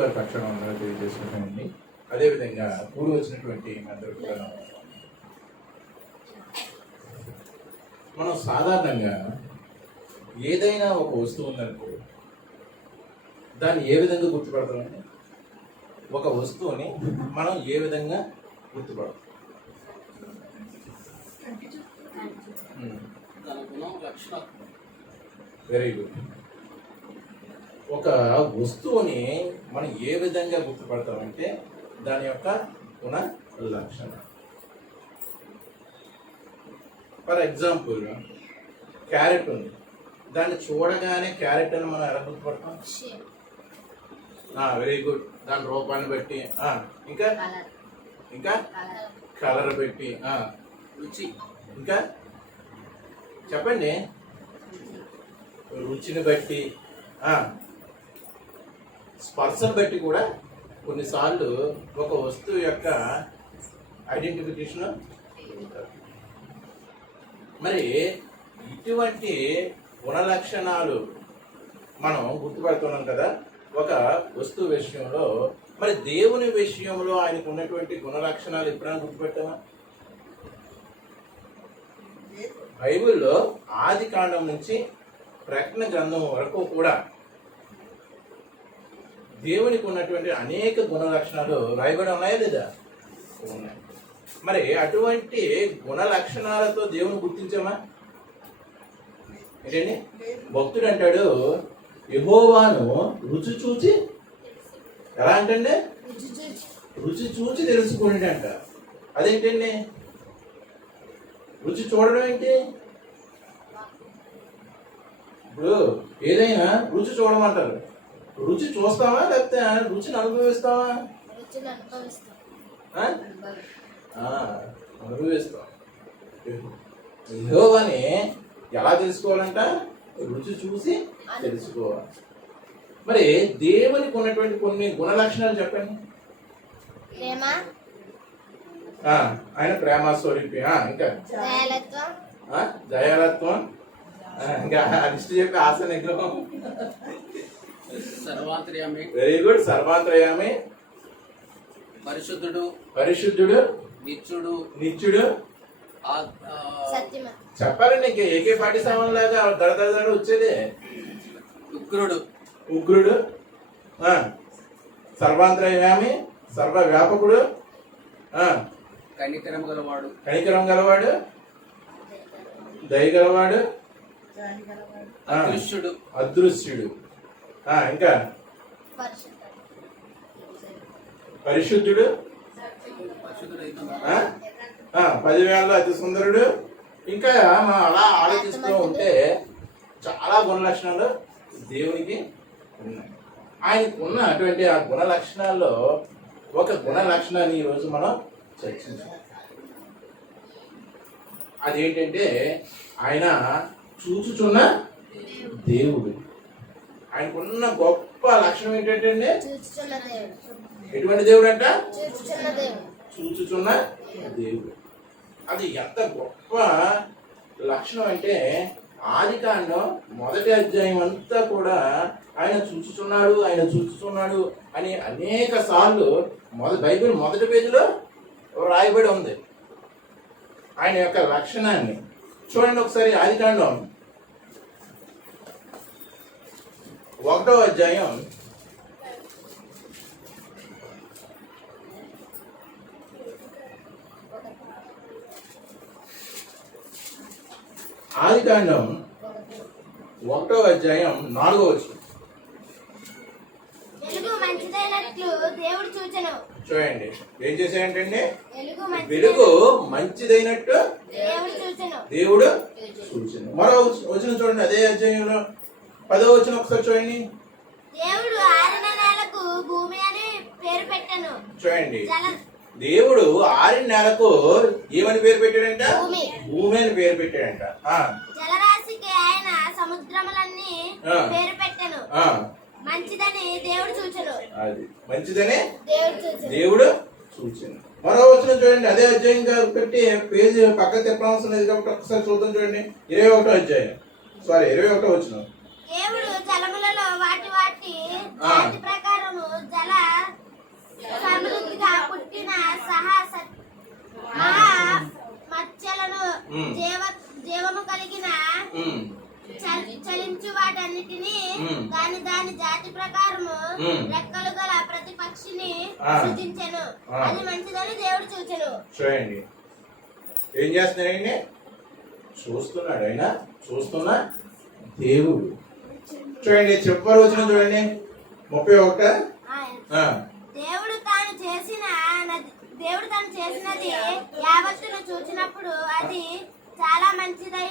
గారి పక్షాన అందరూ తెలియజేసుకుంటానండి. అదేవిధంగా కూడి వచ్చినటువంటి అందరూ కూడా మనం సాధారణంగా ఏదైనా ఒక వస్తువు ఉందనుకో దాన్ని ఏ విధంగా గుర్తుపడతామండి? ఒక వస్తువుని మనం ఏ విధంగా గుర్తుపడతాం? Very good. ఒక వస్తువుని మనం ఏ విధంగా గుర్తుపడతామంటే దాని యొక్క గుణ లక్షణం. ఫర్ ఎగ్జాంపుల్ క్యారెట్ ఉంది, దాన్ని చూడగానే క్యారెట్ అని మనం ఎలా గుర్తుపడతాం? Very good. దాని రూపాన్ని బట్టి, ఇంకా ఇంకా కలర్ పెట్టి, రుచి, ఇంకా చెప్పండి, రుచిని బట్టి, స్పర్శను బట్టి కూడా కొన్నిసార్లు ఒక వస్తువు యొక్క ఐడెంటిఫికేషన్. మరి ఇటువంటి గుణలక్షణాలు మనం గుర్తుపడుతున్నాం కదా ఒక వస్తువు విషయంలో. మరి దేవుని విషయంలో ఆయనకు ఉన్నటువంటి గుణలక్షణాలు ఎప్పుడైనా గుర్తుపెట్టామా? బైబిల్లో ఆది కాండం నుంచి ప్రకటన గ్రంథం వరకు కూడా దేవునికి ఉన్నటువంటి అనేక గుణలక్షణాలు రాయబడి ఉన్నాయా లేదా? ఉన్నాయి. మరి అటువంటి గుణలక్షణాలతో దేవుని గుర్తించామా? ఏంటండి, భక్తుడు అంటాడు యెహోవాను రుచి చూచి, ఎలా అంటండి? రుచి చూచి తెలుసుకోండి అంట. అదేంటండి రుచి చూడడం ఏంటి? ఇప్పుడు ఏదైనా రుచి చూడమంటారు, రుచి చూస్తావా లేకపోతే రుచిని అనుభవిస్తావా? అనుభవిస్తాం. యెహోవాని ఎలా తెలుసుకోవాలంట? రుచి చూసి తెలుసుకోవాలి. మరి దేవునికి ఉన్నటువంటి కొన్ని గుణలక్షణాలు చెప్పండి. ఆయన ప్రేమ స్వరూపి, ఇంకా దయాలత్వం, ఇంకా లిస్ట్ చెప్పి ఆశ నిగ్రహం, సర్వాంతర్యామి, వెరీ గుడ్, సర్వాంతర్యామి, పరిశుద్ధుడు, పరిశుద్ధుడు, నిత్యుడు, నిత్యుడు, చెప్పాలండి. ఇంకా ఏకే పాటి సామాన్ లాగా దడదడ వచ్చేది. ఉగ్రుడు, ఉగ్రుడు, సర్వాంతర్యామి, సర్వ వ్యాపకుడు, కనికరం గలవాడు, కనికరం గలవాడు, దయ గలవాడు, అదృశ్యుడు, అదృశ్యుడు, ఇంకా పరిశుద్ధుడు, 10,000లో అతి సుందరుడు. ఇంకా మనం అలా ఆలోచిస్తూ ఉంటే చాలా గుణలక్షణాలు దేవునికి ఉన్నాయి. ఆయనకు ఉన్న అటువంటి ఆ గుణ లక్షణాల్లో ఒక గుణ లక్షణాన్ని ఈరోజు మనం చర్చించాం. అదేంటంటే ఆయన చూచుచున్న దేవుడు. ఆయనకున్న గొప్ప లక్షణం ఏంటంటే ఎటువంటి దేవుడు అంట? చూచుచున్న దేవుడు. అది ఎంత గొప్ప లక్షణం అంటే ఆది కాండం 1వ అధ్యాయం అంతా కూడా ఆయన చూచుచున్నాడు, ఆయన చూచుచున్నాడు అని అనేక సార్లు బైబిల్ మొదటి పేజీలో రాయబడి ఉంది ఆయన యొక్క లక్షణాన్ని. చూడండి ఒకసారి ఆది కాండం 1వ అధ్యాయం 1వ అధ్యాయం 4వ వచనం చూడండి. ఏం చేశాడంటే వెలుగు మంచిదైనట్టు దేవుడు సూచన. మరో వచనం చూడండి అదే అధ్యాయంలో 10వ వచనం ఒకసారి చూడండి. చూడండి, దేవుడు ఆరిన నేలకు ఏమని పేరు పెట్టాడంట? భూమి అని పేరు పెట్టాడంట. జలరాశికి ఆయన సముద్రములన్నీ పేరు పెట్టెను. మంచిదని దేవుడు చూచెను. అది మంచిదని దేవుడు చూచెను. మరో వచనం చూడండి అదే అధ్యాయం పెట్టి పేజీ పక్క తిప్పవలసిన లేదు కాబట్టి ఒకసారి చూద్దాం. చూడండి 21వ అధ్యాయం, 21వ వచనం. దేవుడు జలములలో వాటి వాటి జాతి ప్రకారము జల రెక్కలు గల ప్రతి పక్షిని ఆ. సృజించెను. ఆ. అది మంచిదని దేవుడు చూచెను. చూడండి ఏం చేస్తున్నాడండి? చూస్తున్నాడు ఆయన, చూస్తున్నా దేవుడు. చూడండి చివరి వచ్చిన చూడండి 31. ఆ, దేవుడు తాను చేసినది యావత్తును చూచినప్పుడు అది చాలా మంచిదై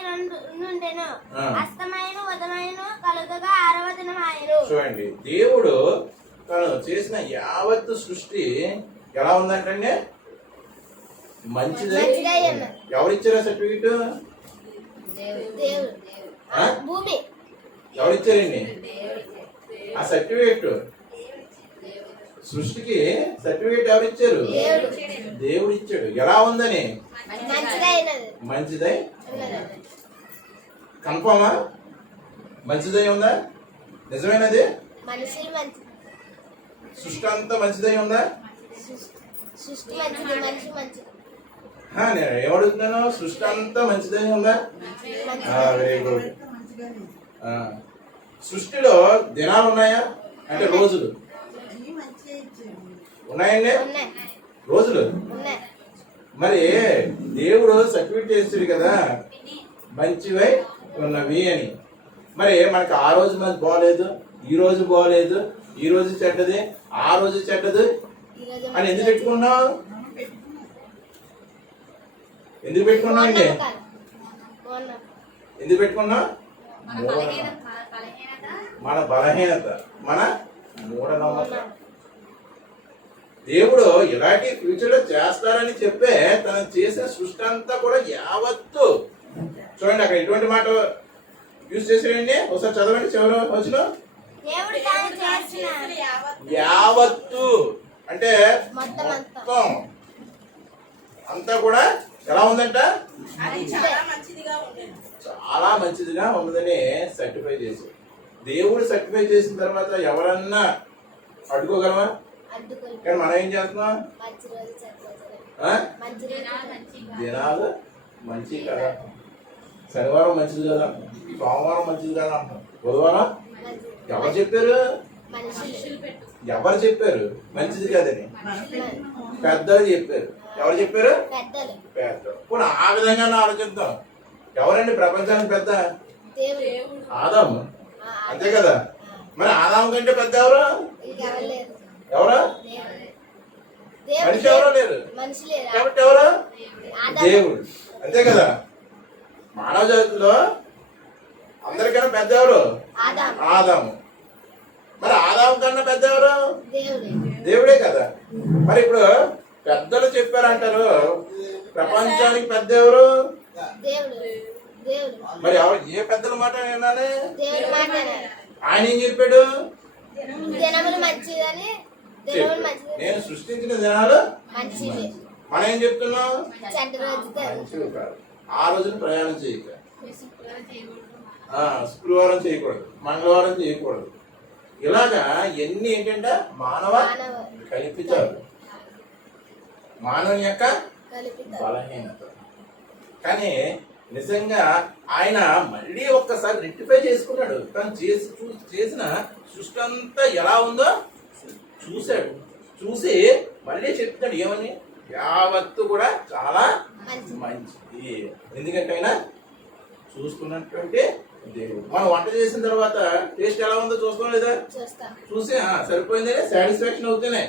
నుండెను. ఆ. అస్తమైన ఉదయమైన కలుగగా 6వ దినమాయెను. చూడండి దేవుడు తను చేసిన యావత్తు సృష్టి ఎలా ఉందంటే మంచిదై. మంచిదై అన్నది. ఎవరిచ్చారా సర్టిఫికెట్? దేవుడు ఆ? భూమి ఎవరిచ్చారండి ఆ సర్టిఫికెట్? సృష్టికి సర్టిఫికెట్ ఎవరిచ్చారు? దేవుడు ఇచ్చాడు. ఎలా ఉందని? మంచిదైనది మంచిదై. ఉన్నది. కన్ఫర్మా? మంచిదై ఉందా? నిజమైనది? మనిషి మంచి సృష్టి అంతా మంచిదై ఉందా? సృష్టి మంచిది, మనిషి మంచిది. నేను ఏమడుగుతున్నాను? సృష్టి అంతా మంచిదై ఉందా? Very good. సృష్టిలో దినాలు ఉన్నాయా? అంటే రోజులు ఉన్నాయండి? ఉన్నాయి రోజులు. ఉన్నాయి. మరి దేవుడు సర్టిఫికెట్ చేస్తాడు కదా మంచివై ఉన్నవి అని. మరి మనకి ఆ రోజు మనకి బాగలేదు, ఈ రోజు బాగలేదు, ఈ రోజు చెడ్డది, ఆ రోజు చెడ్డది ఈరోజు అని ఎందుకు పెట్టుకున్నావు? ఎందుకు పెట్టుకున్నావు అండి? ఎందుకు పెట్టుకున్నావు? మన బలహీనత, మన మూఢనమ్మకం. దేవుడు ఇలాంటి ఫ్యూచర్ లో చేస్తారని చెప్పే తను చేసిన సృష్టి అంతా కూడా యావత్తు. చూడండి అక్కడ ఎటువంటి మాట యూజ్ చేసాడండి? ఒకసారి చదవండి చివరి వచ్చిన. దేవుడు తాను చేసిన యావత్తు అంటే మొత్తం మొత్తం అంతా కూడా ఎలా ఉందంట? చాలా మంచిదిగా ఉన్నదని సర్టిఫై చేశాడు. దేవుడు సర్టిఫై చేసిన తర్వాత ఎవరన్నా అడ్డుకోగలమా? అడ్డుకొని కానీ మనం ఏం చేస్తున్నాం? మంచి రోజు చెడ్డ రోజు. ఆ? మంచి రోజు దినాలు మంచి కదా, శనివారం మంచిది కదా, సోమవారం మంచిది కదా అంటాం, బుధవారం మంచిది. ఎవరు చెప్పారు? మనిషి ఎవరు చెప్పారు మంచిది కాదని? పెద్దలు చెప్పారు. ఎవరు చెప్పారు? పెద్దలు పెద్దలు. పోనీ ఆ విధంగా ఆలోచిద్దాం. ఎవరండి ప్రపంచానికి పెద్ద? దేవుడు ఆదాము. అంతే కదా. మరి ఆదాము కంటే పెద్ద ఎవరు? ఇంకెవరు లేరు. ఎవరు? దేవుడు మనిషి ఎవరో లేరు. మనిషి లేరా? కాబట్టి ఎవరు? ఆదాము. దేవుడు. అంతే కదా. మానవ జాతిలో అందరికన్నా పెద్ద ఎవరు? ఆదాము. ఆదాము. మరి ఆదాము కన్నా పెద్ద ఎవరు? దేవుడే. దేవుడే కదా. మరి ఇప్పుడు పెద్దలు చెప్పారంటారు, ప్రపంచానికి పెద్ద ఎవరు? దేవుడు. దేవుడు. మరి ఏ పెద్దల మాట వినాలి? దేవుడు మాట్లాడారు. ఆయన ఏం చెప్పాడు? దినములు మంచిదని. దినములు చెప్పాడు. మంచిది. నేను సృష్టించిన దినాలు మంచిది. మనం ఏం చెప్తున్నాం? చెడ్డ రోజు మంచివి కాదు. ఆ రోజున ప్రయాణం చేయక, శుక్రవారం చేయకూడదు, మంగళవారం చేయకూడదు. ఇలాగా ఎన్ని ఏంటంటే మానవ కల్పితాలు, మానవుని యొక్క కలుపుతారు. బలహీనత. కానీ నిజంగా ఆయన మళ్ళీ ఒక్కసారి రెక్టిఫై చేసుకున్నాడు. తను చేసిన సృష్టి అంతా ఎలా ఉందో చూశాడు. చూసి మళ్ళీ చెప్తాడు ఏమని? యావత్తు కూడా చాలా మంచిది. ఎందుకంటే ఆయన చూసుకున్నటువంటి దేవుడు. మనం వంట చేసిన తర్వాత టేస్ట్ ఎలా ఉందో చూసుకోం లేదా? చూస్తాం. చూసి సరిపోయిందనే సాటిస్ఫాక్షన్ అవుతేనే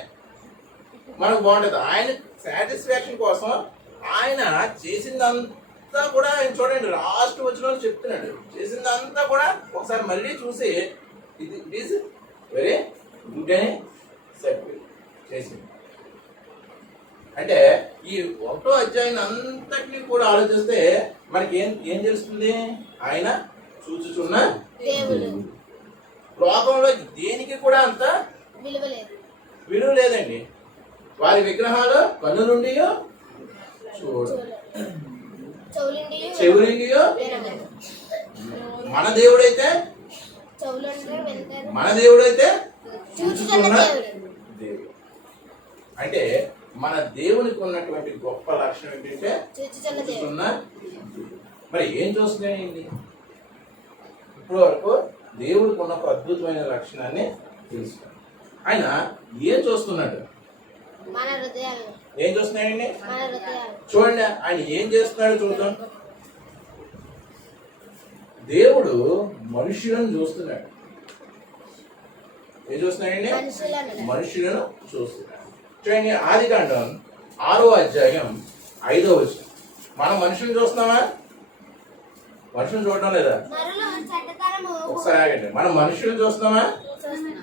మనకు బాగుంటుంది. ఆయన సాటిస్ఫాక్షన్ కోసం ఆయన చేసిందంతా కూడా ఆయన చూడండి లాస్ట్ వచ్చిన వాళ్ళు చెప్తున్నాడు. చేసిందంతా కూడా ఒకసారి మళ్ళీ చూసి ఇది ఇట్ ఈస్ వెరీ గుడ్ అని సర్టిఫికేట్ చేసింది. అంటే ఈ 1వ అధ్యాయం అంతటినీ కూడా ఆలోచిస్తే మనకి ఏం తెలుస్తుంది? ఆయన చూచుచున్న దేవుడు. లోకంలో దేనికి కూడా అంత విలువ లేదు. విలువ లేదండి. వారి విగ్రహాలు కన్ను నుండి చూడు, చెవులిండియో. మన దేవుడైతే మన దేవుడైతే చూచుచున్న దేవుడు. అంటే మన దేవునికి ఉన్నటువంటి గొప్ప లక్షణం ఏంటంటే చూచుచున్న. మరి ఏం చూస్తున్నాయండి? ఇప్పటి వరకు దేవుడికి ఉన్న ఒక అద్భుతమైన లక్షణాన్ని తెలుసుకున్నాం. ఆయన ఏం చూస్తున్నాడు? మన హృదయాలు. ఏం చూస్తున్నాడండి? మన హృదయాలు. చూడండి ఆయన ఏం చేస్తున్నాడు చూద్దాం. దేవుడు మనుషులను చూస్తున్నాడు. ఏం చూస్తున్నాడండి? మనుషులను చూస్తున్నాడు. చూడండి ఆదికాండం 6వ అధ్యాయం 5వ వచనం. మనం మనుషులను చూస్తున్నామా? మనుషులను చూడడం లేదా? నరులు చెడ్డతనము. ఒకసారి ఆగండి. మనం మనుషులను చూస్తున్నామా?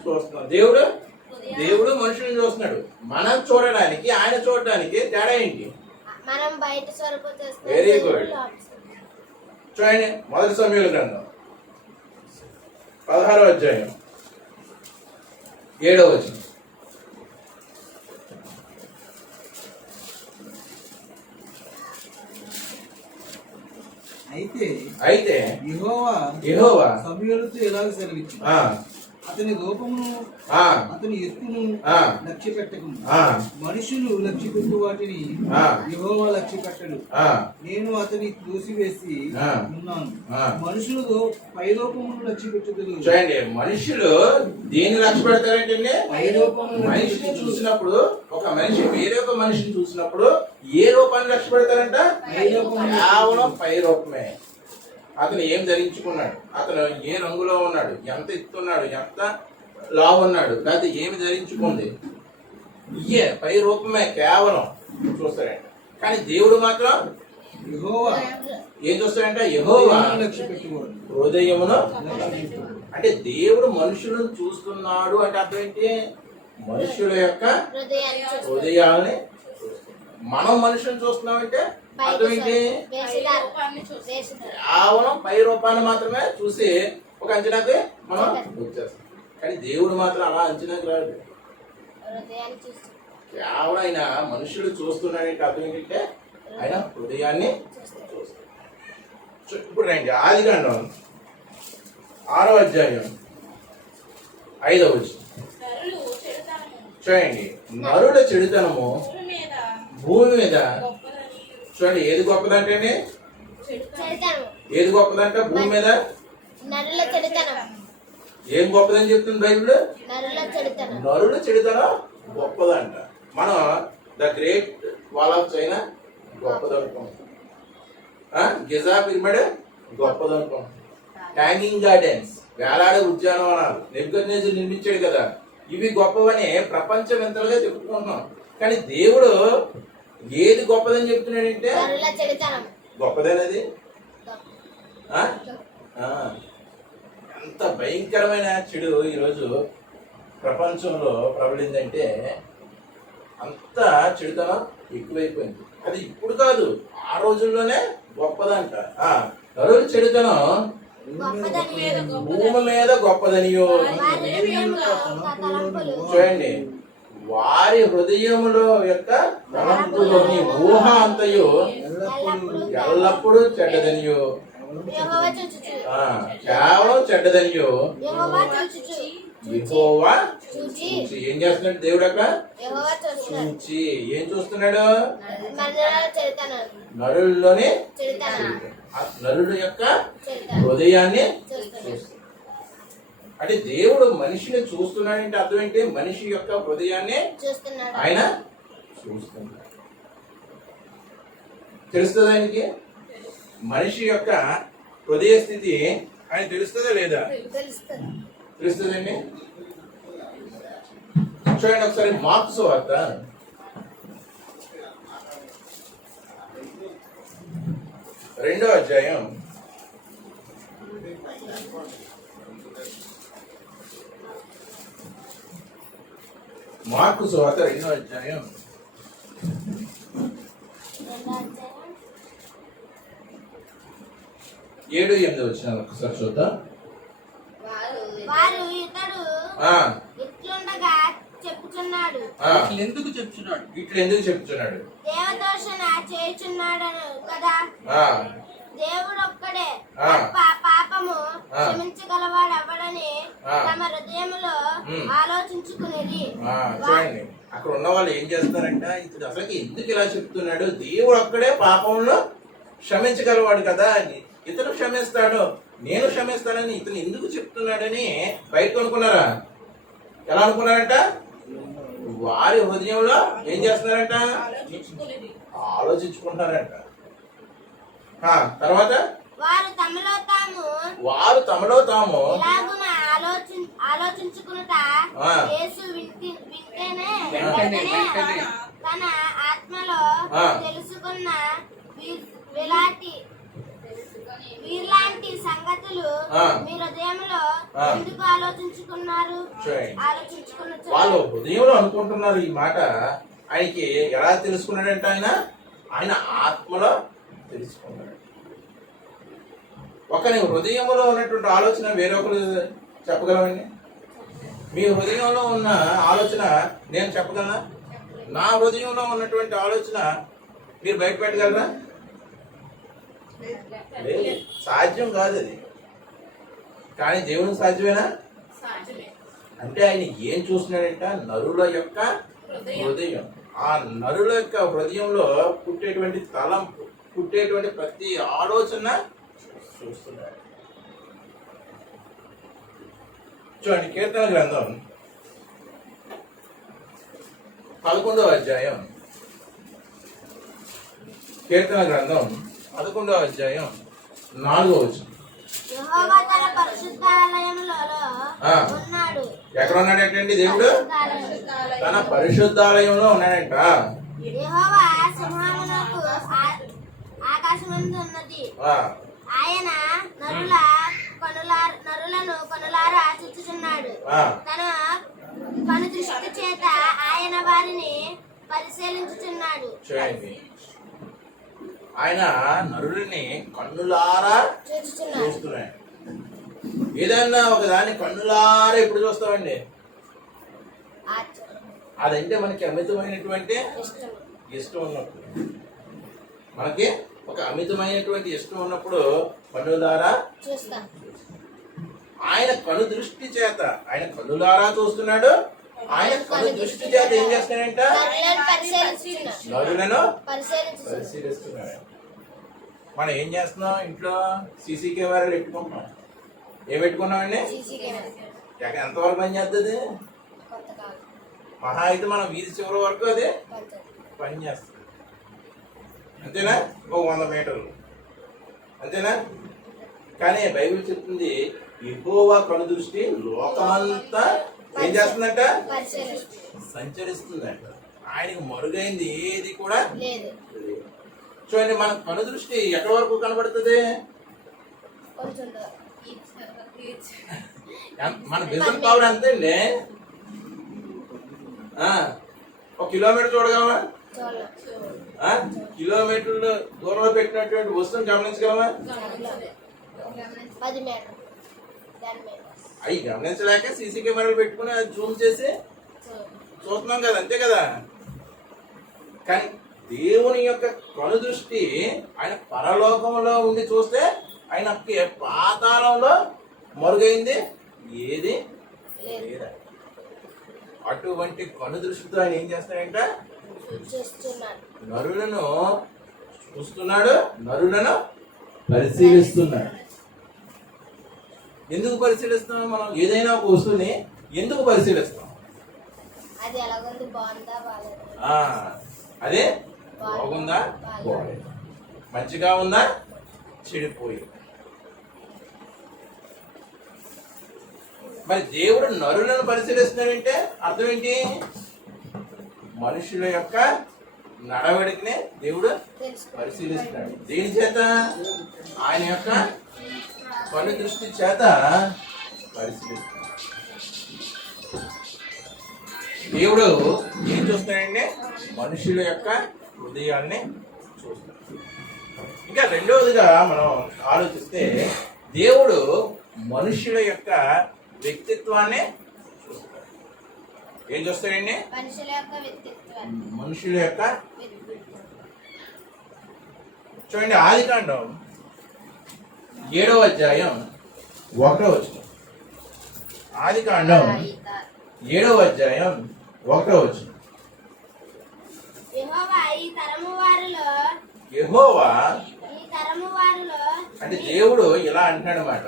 చూస్తున్నాం. దేవుడు మనుషులను చూస్తున్నాడు. మనం చూడడానికి ఆయన చూడడానికి తేడా ఏంటి? మనం బయట స్వరూపం చేస్తున్నాం. Very good. చూడండి మొదటి సమూయేలు గ్రంథం 16వ అధ్యాయం 7వ వచనం. అయితే యెహోవా సమూయేలుతో ఇలాగ సెలవిచ్చాడు, ఆ అతని రూపమును ఆ అతని ఎత్తును ఆ లక్ష్య పెట్టకము. ఆ మనుషులు లక్ష్య పెట్టు వాటిని ఆ యెహోవా లక్ష్య పెట్టడు. ఆ నేను అతని త్రోసివేసి ఆ. ఉన్నాను. ఆ. మనుషులు పైలోకమును లక్ష్య పెట్టుదురు. చూడండి మనుషులు దేన్ని లక్ష్య పెడతారంటే పైలోకమును మనిషిని చూసినప్పుడు, ఒక మనిషి వేరే ఒక మనిషిని చూసినప్పుడు ఏ రూపాన్ని లక్ష్య పెడతారంట? కేవలం పై రూపమే. అతను ఏం ధరించుకున్నాడు, అతను ఏ రంగులో ఉన్నాడు, ఎంత ఎత్తున్నాడు, ఎంత లావు ఉన్నాడు, లేకపోతే ఏమి ధరించుకుంది, ఇయే పై రూపమే కేవలం చూస్తారంట. కానీ దేవుడు మాత్రం యెహోవా ఏం చూస్తాడంట? యెహోవా లక్ష్య పెట్టుకోడు. హృదయమును. అంటే దేవుడు మనుషులను చూస్తున్నాడు అంటే అర్థం ఏంటి? మనుషుల యొక్క హృదయాన్ని చూస్తున్నాం. హృదయాలని మనం మనుషులను చూస్తున్నామంటే అర్థం ఏంటి? కేవలం పై రూపాన్ని మాత్రమే చూసి ఒక అంచనాకి మనం వచ్చేస్తాం. కానీ దేవుడు మాత్రం అలా అంచనాకి రాడు. హృదయాన్ని చూస్తున్నాం. కేవలం ఆయన మనుషులు చూస్తున్నాడంటే అర్థం ఏంటంటే ఆయన హృదయాన్ని చూస్తున్నాడు. ఇప్పుడు రండి ఆదికాండం 6వ అధ్యాయం 5వ వచనం. చూడండి నరుల చెడుతనము భూమి మీద. చూడండి ఏది గొప్పదంటే చెడుతనం. ఏది గొప్పదంట భూమి మీద? నరుల చెడుతనం. ఏం గొప్పదని చెప్తుంది బైబిల్? నరుల చెడుతనం. నరుల చెడుతనం గొప్పదంట. మనం the great wall of China గొప్పదనుకుంటాం, గిజా పిరమిడ్ గొప్పదనుకుంటాం, హ్యాంగింగ్ గార్డెన్స్ వేలాడే ఉద్యానవనాలు నెబుకద్నెజర్ నిర్మించాడు కదా, ఇవి గొప్పవని ప్రపంచ వింతలుగా చెప్పుకుంటున్నాం. కానీ దేవుడు ఏది గొప్పదని చెప్తున్నాడంటే నరుల చెడుతనం గొప్పదనేది. ఎంత భయంకరమైన చెడు ఈరోజు ప్రపంచంలో ప్రబలిందంటే అంత చెడుతనం ఎక్కువైపోయింది. అది ఇప్పుడు కాదు, ఆ రోజుల్లోనే గొప్పదంట. నరుల చెడుతనం భూమి మీద గొప్పదనియో. చూడండి వారి హృదయములో యొక్క తలంపులోని ఊహ అంతయు ఎల్లప్పుడూ చెడ్డదనియో. కేవలం చెడ్డదనియో యెహోవా చూచి. ఏం చేస్తున్నాడు దేవుడు అక్కడ? చూచి. ఏం చూస్తున్నాడు? నరుల్లోనే నరుల యొక్క హృదయాన్ని చూస్తున్నాడు. అంటే దేవుడు మనిషిని చూస్తున్నాడంటే అర్థం ఏంటి? మనిషి యొక్క హృదయాన్ని ఆయన చూస్తున్నాడు. తెలుస్తుంది ఆయనకి మనిషి యొక్క హృదయ స్థితి ఆయన తెలుస్తుందా లేదా? తెలుస్తుందండి. చూడండి ఒకసారి మార్కు సువార్త 2వ అధ్యాయం 2వ అధ్యాయం 7-8 వచనాలు ఒకసారి చూద్దాం. వారు ఇతడు ఇట్లుండగా చెప్పుచున్నాడు. ఎందుకు చెప్తున్నాడు? ఇట్లా ఎందుకు చెప్తున్నాడు? దేవదర్శన చేయుచున్నాడు కదా. దేవుడు ఒక్కడే పాపము క్షమించగలవాడు అవ్వడని తమ హృదయములో ఆలోచించుకునేది. చూడండి అక్కడ ఉన్న వాళ్ళు ఏం చేస్తారంట, ఇతడు అసలు ఎందుకు ఇలా చెప్తున్నాడు? దేవుడు ఒక్కడే పాపంలో క్షమించగలవాడు కదా, ఇతను క్షమిస్తాడు, నేను క్షమిస్తానని ఇతను ఎందుకు చెప్తున్నాడని బయట అనుకున్నారా? ఎలా అనుకున్నారంట? వారి హృదయంలో ఏం చేస్తున్నారంట? ఆలోచించుకుంటున్నారంట. తర్వాత వారు తమలో తాము ఇలాగున ఆలోచించుకునుట యేసు వింటేనే తన ఆత్మలో తెలుసుకున్న వీర్లాంటి సంగతులు మీ హృదయంలో ఎందుకు ఆలోచించుకున్నారు? వాళ్ళు హృదయంలో అనుకుంటున్నారు ఈ మాట. ఆయనకి ఎలా తెలుసుకున్నాడంట? ఆయన ఆత్మలో తెలుసుకున్నాడు. ఒకరి హృదయంలో ఉన్నటువంటి ఆలోచన వేరొకరు చెప్పగలమండి? మీ హృదయంలో ఉన్న ఆలోచన నేను చెప్పగలనా? నా హృదయంలో ఉన్నటువంటి ఆలోచన మీరు బయట పెట్టగలరా? లేదు, సాధ్యం కాదు అది. కానీ దేవునికి సాధ్యమేనా? అంటే ఆయన ఏం చూస్తున్నాడంట? నరుల యొక్క హృదయం. ఆ నరుల యొక్క హృదయంలో పుట్టేటువంటి తలంపు, పుట్టేటువంటి ప్రతి ఆలోచన చూస్తున్నాడు. చూడండి, కీర్తన గ్రంథం 11వ అధ్యాయం. కీర్తన గ్రంథం 11వ అధ్యాయం 4వ వచనం. యెహోవా తన పరిశుద్ధాలయములో ఉన్నాడు. ఎక్కడ ఉన్నాడంటండి దేవుడు? తన పరిశుద్ధాలయంలో ఉన్నాడంట. యెహోవా సింహాసనమునకు ఆకాశమందు ఉన్నది. ఆయన నరులను కనులారా చూచుచున్నాడు. తన కను దృష్టి చేత ఆయన వారిని పరిశీలించుచున్నాడు. ఆయన నరులని కన్నులారా చూస్తున్నాడు. ఏదన్నా ఒక దాన్ని కన్నులారా ఎప్పుడు చూస్తామండి? అదంటే మనకి అమితమైనటువంటి ఇష్టం ఉన్నప్పుడు, మనకి ఒక అమితమైనటువంటి ఇష్టం ఉన్నప్పుడు కన్నులారా చూస్తాం. ఆయన కను దృష్టి చేత, ఆయన కన్నులారా చూస్తున్నాడు. ఆయన కను దృష్టి చేత ఏం చేస్తున్నాడంట? నరులను పరిశీలిస్తున్నాడు. మనం ఏం చేస్తున్నాం? ఇంట్లో సీసీ కెమెరాలు పెట్టుకుంటున్నాం. ఏం పెట్టుకున్నామండి? ఎంతవరకు పని చేస్తుంది? మహా అయితే మనం వీధి చివరి వరకు అదే పని చేస్తుంది. అంతేనా? ఒక 100 మీటర్లు, అంతేనా? కానీ బైబిల్ చెప్తుంది యెహోవా కను దృష్టి లోకమంతా ఏం చేస్తుందంట? సంచరిస్తుందంట. ఆయనకు మరుగైంది ఏది కూడా లేదు. చూడండి, మన కను దృష్టి ఎక్కడి వరకు కనబడుతుంది? మన విజన్ పవర్ అంతే అండి. 1 కిలోమీటర్ చూడగలమా? కిలోమీటర్లు దూరంలో పెట్టినటువంటి వస్తువుని గమనించగలమా? అవి గమనించలేక సీసీ కెమెరాలు పెట్టుకుని అది జూమ్ చేసి చూస్తున్నాం కదా, అంతే కదా. కానీ దేవుని యొక్క కను దృష్టి ఆయన పరలోకంలో ఉండి చూస్తే ఆయన పాతాళంలో మరుగైంది ఏది లేదా. అటువంటి కను దృష్టితో ఆయన ఏం చేస్తాడంట? నరులను చూస్తున్నాడు, నరులను పరిశీలిస్తున్నాడు. ఎందుకు పరిశీలిస్తున్నాం? మనం ఏదైనా ఒక వస్తువుని ఎందుకు పరిశీలిస్తాం? అది ఎలాగుంది, బాగుందా బాగాలేదా, అదే బాగుందా బాగోలేదా, మంచిగా ఉందా చెడిపోయి. మరి దేవుడు నరులను పరిశీలిస్తున్నాడంటే అర్థం ఏంటి? మనుషుల యొక్క నడవడికనే దేవుడు పరిశీలిస్తున్నాడు. దేని చేత? ఆయన యొక్క కను దృష్టి చేత పరిశీలిస్తున్నాడు. దేవుడు ఏం చూస్తాడంటే మనుషుల యొక్క హృదయాన్ని చూస్తాడు. ఇంకా రెండవదిగా మనం ఆలోచిస్తే దేవుడు మనుషుల యొక్క వ్యక్తిత్వాన్ని చూస్తాడు. ఏం చూస్తాడండి? మనుషుల యొక్క చూడండి, ఆదికాండం 7వ అధ్యాయం 1వ వచనం. ఆదికాండం 7వ అధ్యాయం 1వ వచనం. యెహోవా అంటే దేవుడు ఇలా అంటున్నాడు అన్నమాట.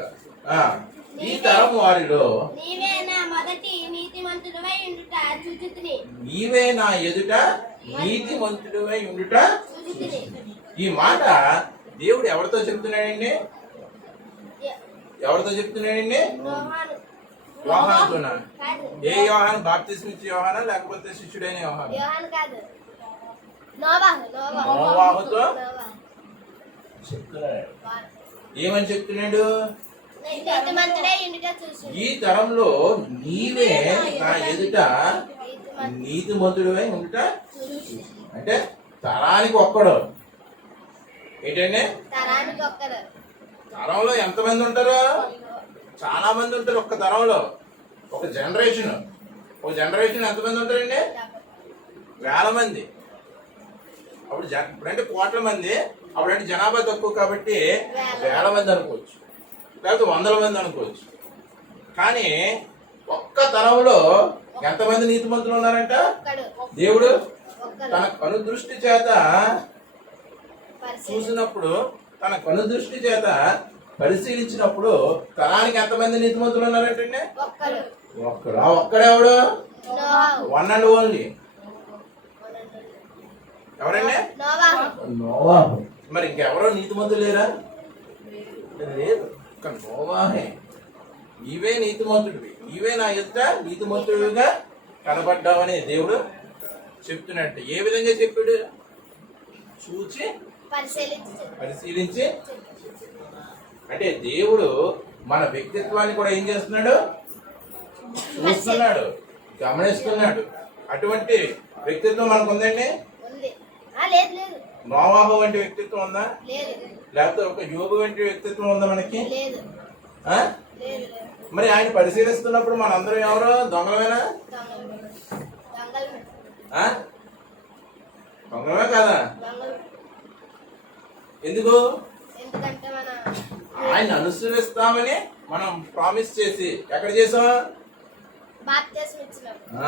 ఈ తరం వారిలో నీవే నా మొదటి నీతిమంతుడివై ఉండుట చూచుతిని. నీవే నా ఎదుట నీతిమంతుడివై ఉండుట. చూచుతిని. ఈ మాట దేవుడు ఎవరితో చెప్తున్నాడండి? ఎవరితో చెప్తున్నాడండి? యోహాను. యోహానుతోనా? కాదు. ఏ యోహాను? బాప్తిస్మ ఇచ్చే యోహానా లేకపోతే శిష్యుడైన యోహాను? యోహాను కాదు. నోవాహు. నోవాహుతో నోవాహు. చెప్తున్నాడు. వారు. ఏమని చెప్తున్నాడు? నీతిమంతుడై ఉండుట చూచుతిని. ఈ తరంలో నీవే నా ఎదుట నీతిమంతుడివై ఉండుట. చూచుతిని. అంటే తరానికి ఒక్కడు. ఏంటండి? తరానికి ఒక్కరు. తరంలో ఎంతమంది ఉంటారు? చాలా మంది ఉంటారు. ఒక్క తరంలో ఒక జనరేషన్ ఎంతమంది ఉంటారండి? వేల మంది. అప్పుడు ఇప్పుడంటే కోట్ల మంది, అప్పుడంటే జనాభా తక్కువ కాబట్టి వేల మంది అనుకోవచ్చు, లేకపోతే వందల మంది అనుకోవచ్చు. కానీ ఒక్క తరంలో ఎంతమంది నీతిమంతులు ఉన్నారంట? ఒక్కడు. దేవుడు ఒక్కరు. తన కనుదృష్టి చేత చూసినప్పుడు, తన కనుదృష్టి చేత పరిశీలించినప్పుడు తరానికి ఎంతమంది నీతిమంతులు ఉన్నారంటే? ఒక్కడు. ఒక్కడు. ఆ ఒక్కడెవడు? నోవాహు. One and only. ఎవరండి? నోవాహు. నోవాహు. మరి ఇంకెవరో నీతిమంతులు లేరా? లేదు. ఒక్క నోవాహే. నీవే నీతిమంతుడివి, నీవే నా ఎదుట నీతిమంతుడిగా కనబడ్డావని దేవుడు చెప్తున్నట్టు. ఏ విధంగా చెప్పాడు? చూచి పరిశీలించి. అంటే దేవుడు మన వ్యక్తిత్వాన్ని కూడా ఏం చేస్తున్నాడు? చూస్తున్నాడు, గమనిస్తున్నాడు. అటువంటి వ్యక్తిత్వం మనకు ఉందండి? ఉంది. లేదు లేదు. నోవాహు వంటి వ్యక్తిత్వం ఉందా? లేదు. లేకపోతే ఒక యోగు వంటి వ్యక్తిత్వం ఉందా మనకి? లేదు. ఆ? లేదు. మరి ఆయన పరిశీలిస్తున్నప్పుడు మనందరం ఎవరో దొంగలమేనా? దొంగలు. ఆ? దొంగలమే కాదా? దొంగలు. ఎందుకు? ఎందుకంటే ఆయన అనుసరిస్తామని మనం ప్రామిస్ చేసి ఎక్కడ చేసాం? బాప్తిస్మం ఇచ్చినప్పుడు.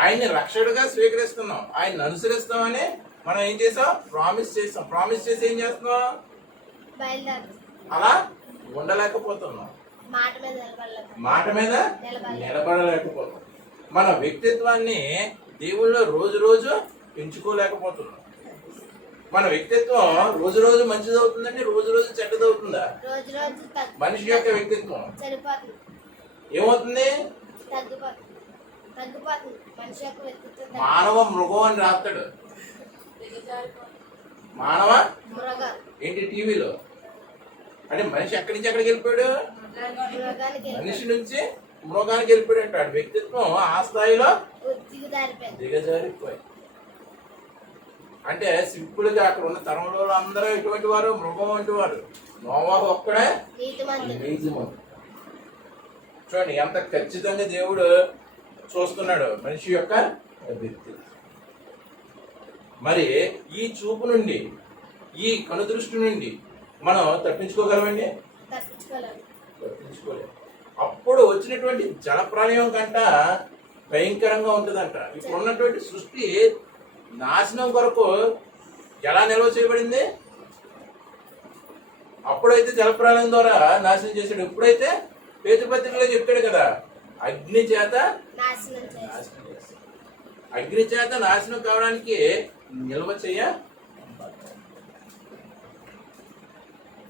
ఆయన్ని రక్షకుడిగా స్వీకరిస్తున్నాం, ఆయన అనుసరిస్తామని మనం ఏం చేసాం? ప్రామిస్ చేస్తాం. ప్రామిస్ చేసి ఏం చేస్తున్నాం? బయలుదేరు. అలా ఉండలేకపోతున్నాం. మాట మీద నిలబడలేదు. మాట మీద నిలబడలేకపోతున్నాం. మన వ్యక్తిత్వాన్ని దేవుళ్ళో రోజు రోజు పెంచుకోలేకపోతున్నాం. మన వ్యక్తిత్వం రోజు రోజు మంచిదవుతుందండి, రోజు రోజు చెడ్డదవుతుందా? రోజు రోజు మనిషి యొక్క వ్యక్తిత్వం చనిపోతుంది. ఏమవుతుంది? తగ్గిపోతుంది. మనిషి యొక్క వ్యక్తిత్వం మానవ మృగం అని రాస్తాడు. మానవ మృగం ఏంటి టీవీలో? అంటే మనిషి ఎక్కడి నుంచి ఎక్కడికి వెళ్ళిపోయాడు? మృగానికి మనిషి నుంచి మృగానికి వెళ్ళిపోయాడు అంటాడు. వ్యక్తిత్వం ఆ స్థాయిలో దిగజారిపోయి. అంటే సింపుల్ గా అక్కడ ఉన్న తరంలో అందరూ ఎటువంటి వారు? మృగం వంటి వారు. నోవాహు ఒక్కడే నీతిమంతుడు. చూడండి ఎంత ఖచ్చితంగా దేవుడు చూస్తున్నాడు మనిషి యొక్క వ్యక్తిత్వం. మరి ఈ చూపు నుండి, ఈ కనుదృష్టి నుండి మనం తప్పించుకోగలమండి? తప్పించుకోలేము. అప్పుడు వచ్చినటువంటి జలప్రళయం కంట భయంకరంగా ఉంటుందంట. ఇప్పుడు ఉన్నటువంటి సృష్టి నాశనం కొరకు ఎలా నిల్వ చేయబడింది? అప్పుడైతే జలప్రళయం ద్వారా నాశనం చేశాడు. ఎప్పుడైతే పేతుపత్రికలో చెప్పాడు కదా, అగ్ని చేత నాశనం చేస్తాడు. అగ్ని చేత నాశనం కావడానికి నిల్వ చేయ.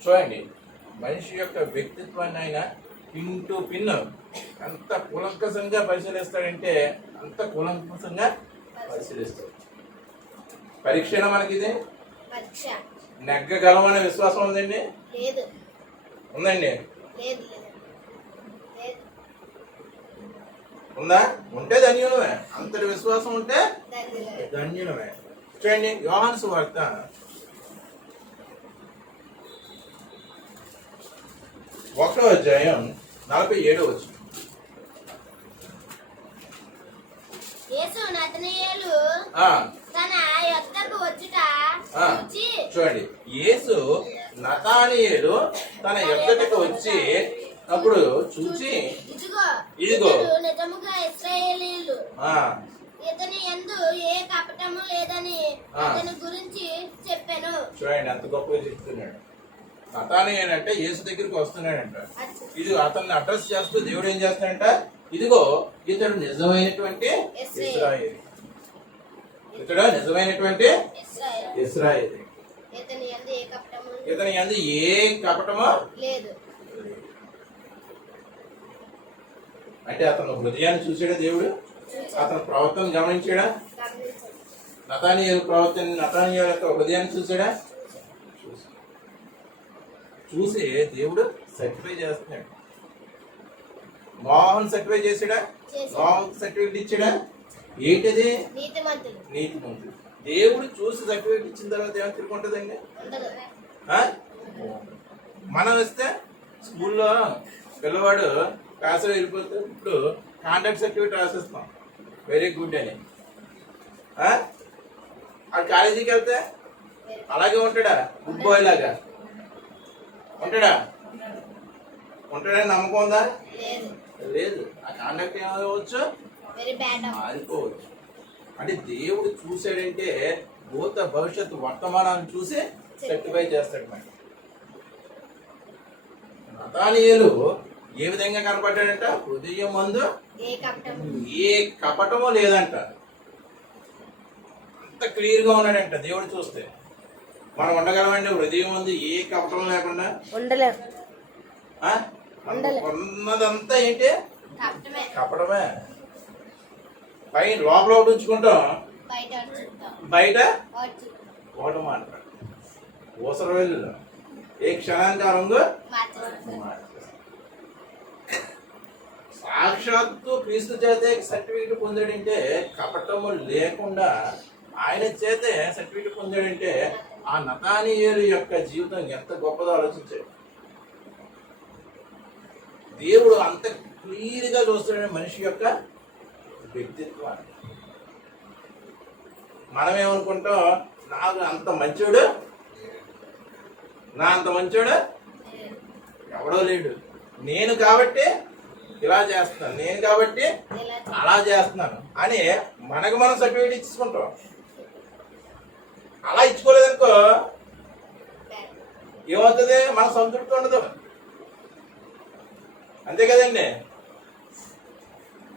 చూడండి మనిషి యొక్క వ్యక్తిత్వాన్ని ఆయన పిన్ టు పిన్ అంత కూలంకషంగా పరిశీలిస్తాడంటే అంత కూలంకషంగా పరిశీలిస్తాడు. పరీక్షణ మనకిది నెగ్గగలమనే విశ్వాసం ఉందండి? ఉందండి? ఉందా? ఉంటే ధన్యులమే. అంతటి విశ్వాసం ఉంటే ధన్యులమే. చూడండి యోహాను సువార్త 1వ అధ్యాయం 47వ వచనం. యేసు నతనయేలు తన యొద్దకు వచ్చుట చూచి. చూడండి యేసు నతనయేలు తన యొద్దకు వచ్చి అప్పుడు చూచి, ఇదిగో నిజముగా ఇశ్రాయేలీయులు ఇతని యందు ఏ కపటము లేదని అతని గురించి చెప్పాను. చూడండి అంత గొప్పగా చెప్తున్నాడు. నతానీయేలు అంటే యేసు దగ్గరికి వస్తున్నాడంట. ఇది అతన్ని అడ్రస్ చేస్తూ దేవుడు ఏం చేస్తాడంట, ఇదిగో ఇతడు నిజమైనటువంటి ఇశ్రాయేలు, ఇతడు నిజమైనటువంటి ఇశ్రాయేలు, ఇతని యందు ఏ కపటమో లేదు. అంటే అతను హృదయాన్ని చూసాడా దేవుడు, అతని ప్రవర్తన గమనించాడా, నతానీయేలు ప్రవర్తన, నతానీయేలు యొక్క హృదయాన్ని చూసాడా, చూసి దేవుడు సర్టిఫై చేస్తున్నాడు. మోహన్ సర్టిఫై చేసాడా, మోహన్ సర్టిఫికేట్ ఇచ్చాడా, ఏంటిది నీతిమంతుడు. దేవుడు చూసి సర్టిఫికేట్ ఇచ్చిన తర్వాత ఏమైనా తిరుగుంటుందండి. మనం వస్తే స్కూల్లో పిల్లవాడు కాసేపు వెళ్ళిపోతే ఇప్పుడు కాంటాక్ట్ సర్టిఫికేట్ రాసేస్తాం, వెరీ గుడ్ అని. ఆ కాలేజీకి వెళ్తే అలాగే ఉంటాడా, గుడ్ బాయ్ లాగా ఉంటాడా, ఉంటాడని నమ్మకం ఉందా, లేదు. ఆ కాంటాక్ట్ ఏమవచ్చు, మారిపోవచ్చు. అంటే దేవుడు చూసాడంటే భూత భవిష్యత్తు వర్తమానాన్ని చూసి సర్టిఫై చేస్తాడు. మరి నతానీయేలు ఏ విధంగా కనపడ్డాడంట, హృదయం మందు ఏ కపటమో లేదంట, అంత క్లియర్ గా ఉన్నాడంట. దేవుడు చూస్తే మనం ఉండగలమండి హృదయం ముందు ఏ కపటం లేకుండా? ఉండలేము. ఉన్నదంతా ఏంటి, కపటమే. పైన లోపల ఒకటి ఉంచుకుంటాం, బయట ఓటం అంటారు. ఊసర వెళ్ళు ఏ క్షణానికి ఆ రంగు సాక్షాత్తు క్రీస్తు చేతే సర్టిఫికెట్ పొందాడంటే, కపటము లేకుండా ఆయన చేతే సర్టిఫికెట్ పొందాడంటే ఆ నతానీయేలు యొక్క జీవితం ఎంత గొప్పదో ఆలోచించాడు. దేవుడు అంత క్లియర్ గా చూస్తాడని మనిషి యొక్క వ్యక్తిత్వాన్ని. మనమేమనుకుంటాం, నాకు అంత మంచోడు, నా అంత మంచోడు ఎవడో లేడు, నేను కాబట్టి ఇలా చేస్తున్నాను, నేను కాబట్టి అలా చేస్తున్నాను అని మనకు మనం సర్టిఫికేట్ ఇచ్చుకుంటాం. అలా ఇచ్చుకోలేదనుకో ఏమవుతుంది, మన సంతృప్తి ఉండదు. అంతే కదండి,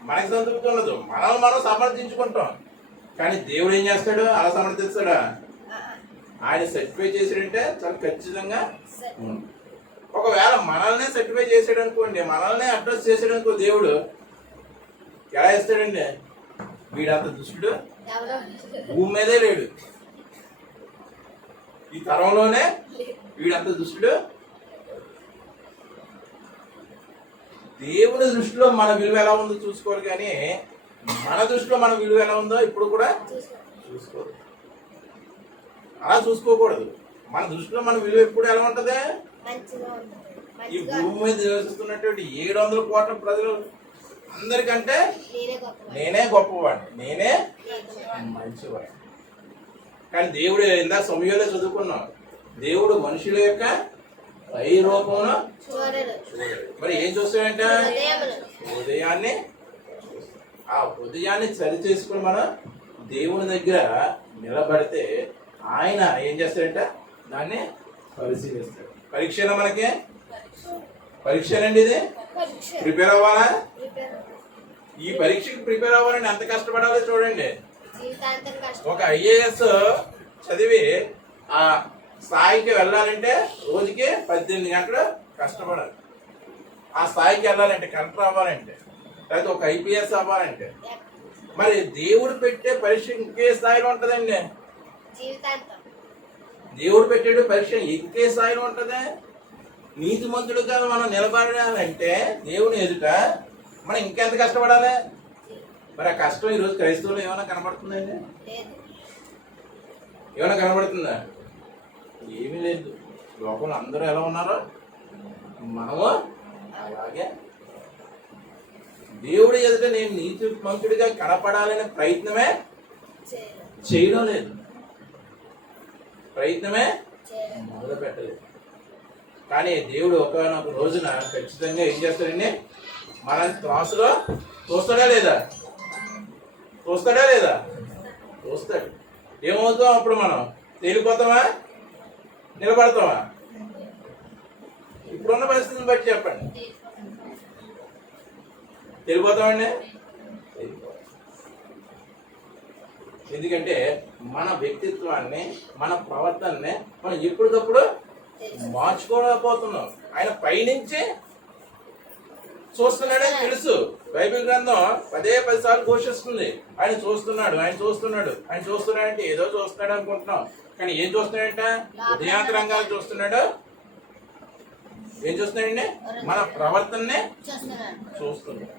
మనకి సంతృప్తి ఉండదు, మనల్ని మనం సమర్థించుకుంటాం. కానీ దేవుడు ఏం చేస్తాడు, అలా సమర్థిస్తాడా? ఆయన సర్టిఫై చేసాడంటే చాలా ఖచ్చితంగా. ఒకవేళ మనల్నే సర్టిఫై చేసాడు అనుకోండి, మనల్నే అడ్రస్ చేసాడు అనుకో, దేవుడు ఎలా చేస్తాడండి, వీడంత దుష్టుడు భూమి మీదే లేడు, ఈ తరంలోనే వీడంత దుష్టుడు. దేవుని దృష్టిలో మన విలువ ఎలా ఉందో చూసుకోవాలి, కానీ మన దృష్టిలో మన విలువ ఎలా ఉందో ఇప్పుడు కూడా చూసుకోవాలి. అలా చూసుకోకూడదు. మన దృష్టిలో మన విలువ ఎప్పుడు ఎలా ఉంటది, ఈ భూమి మీద నివసిస్తున్నటువంటి 700 కోట్ల ప్రజలు అందరికంటే నేనే గొప్పవాడిని, నేనే మంచివాడిని. కానీ దేవుడు ఇందాక సమయంలో చదువుకున్నాం, దేవుడు మనుషుల యొక్క పై రూపంలో మరి ఏం చూస్తాడంట, హృదయాన్ని. ఆ హృదయాన్ని సరి చేసుకుని మనం దేవుని దగ్గర నిలబడితే ఆయన ఏం చేస్తాడంట, దాన్ని పరిశీలిస్తాడు. పరీక్ష మనకి పరీక్షనండి, ఇది ప్రిపేర్ అవ్వాలా? ఈ పరీక్షకి ప్రిపేర్ అవ్వాలని ఎంత కష్టపడాలో చూడండి. ఒక ఐఏఎస్ చదివి ఆ స్థాయికి వెళ్ళాలంటే రోజుకి 18 గంటలు కష్టపడాలి. ఆ స్థాయికి వెళ్ళాలంటే, కలెక్టర్ అవ్వాలంటే, లేకపోతే ఒక ఐపీఎస్ అవ్వాలంటే, మరి దేవుడు పెట్టే పరీక్ష ఇంకే స్థాయిలో ఉంటదండి. దేవుడు పెట్టాడు పరీక్ష ఇంకే స్థాయిలో ఉంటది. నీతిమంతుడుగా మనం నిలబడాలంటే దేవుని ఎదుట మనం ఇంకెంత కష్టపడాలి. మరి ఆ కష్టం ఈరోజు క్రైస్తవులు ఏమైనా కనబడుతుందండి, ఏమైనా కనబడుతుందా? ఏమీ లేదు. లోకంలో అందరూ ఎలా ఉన్నారో మనము అలాగే. దేవుడి ఎదుట నేను నీతిమంతుడిగా కనపడాలనే ప్రయత్నమే చేయడం లేదు, ప్రయత్నమే మొదలు పెట్టలేదు. కానీ దేవుడు ఒకనొక రోజున ఖచ్చితంగా ఏం చేస్తాడండి, మన త్రాసులో చూస్తాడా లేదా, చూస్తాడా లేదా, చూస్తాడు. ఏమవుతాం అప్పుడు, మనం తేలిపోతామా, నిలబడతామా? ఇప్పుడున్న పరిస్థితిని బట్టి చెప్పండి. వెళ్ళిపోతామండి. ఎందుకంటే మన వ్యక్తిత్వాన్ని, మన ప్రవర్తనని మనం ఎప్పటికప్పుడు మార్చుకోలేకపోతున్నాం. ఆయన పైనుంచి చూస్తున్నాడని తెలుసు. బైబిల్ గ్రంథం 10 సార్లు ఘోషిస్తుంది ఆయన చూస్తున్నాడు, ఆయన చూస్తున్నాడు, ఆయన చూస్తున్నాడంటే ఏదో చూస్తున్నాడు అనుకుంటున్నాం. కానీ ఏం చూస్తున్నాడంట? హృదయాంతరంగాలు చూస్తున్నాడు. ఏం చూస్తున్నాడండి? మన ప్రవర్తననే చూస్తున్నాడు.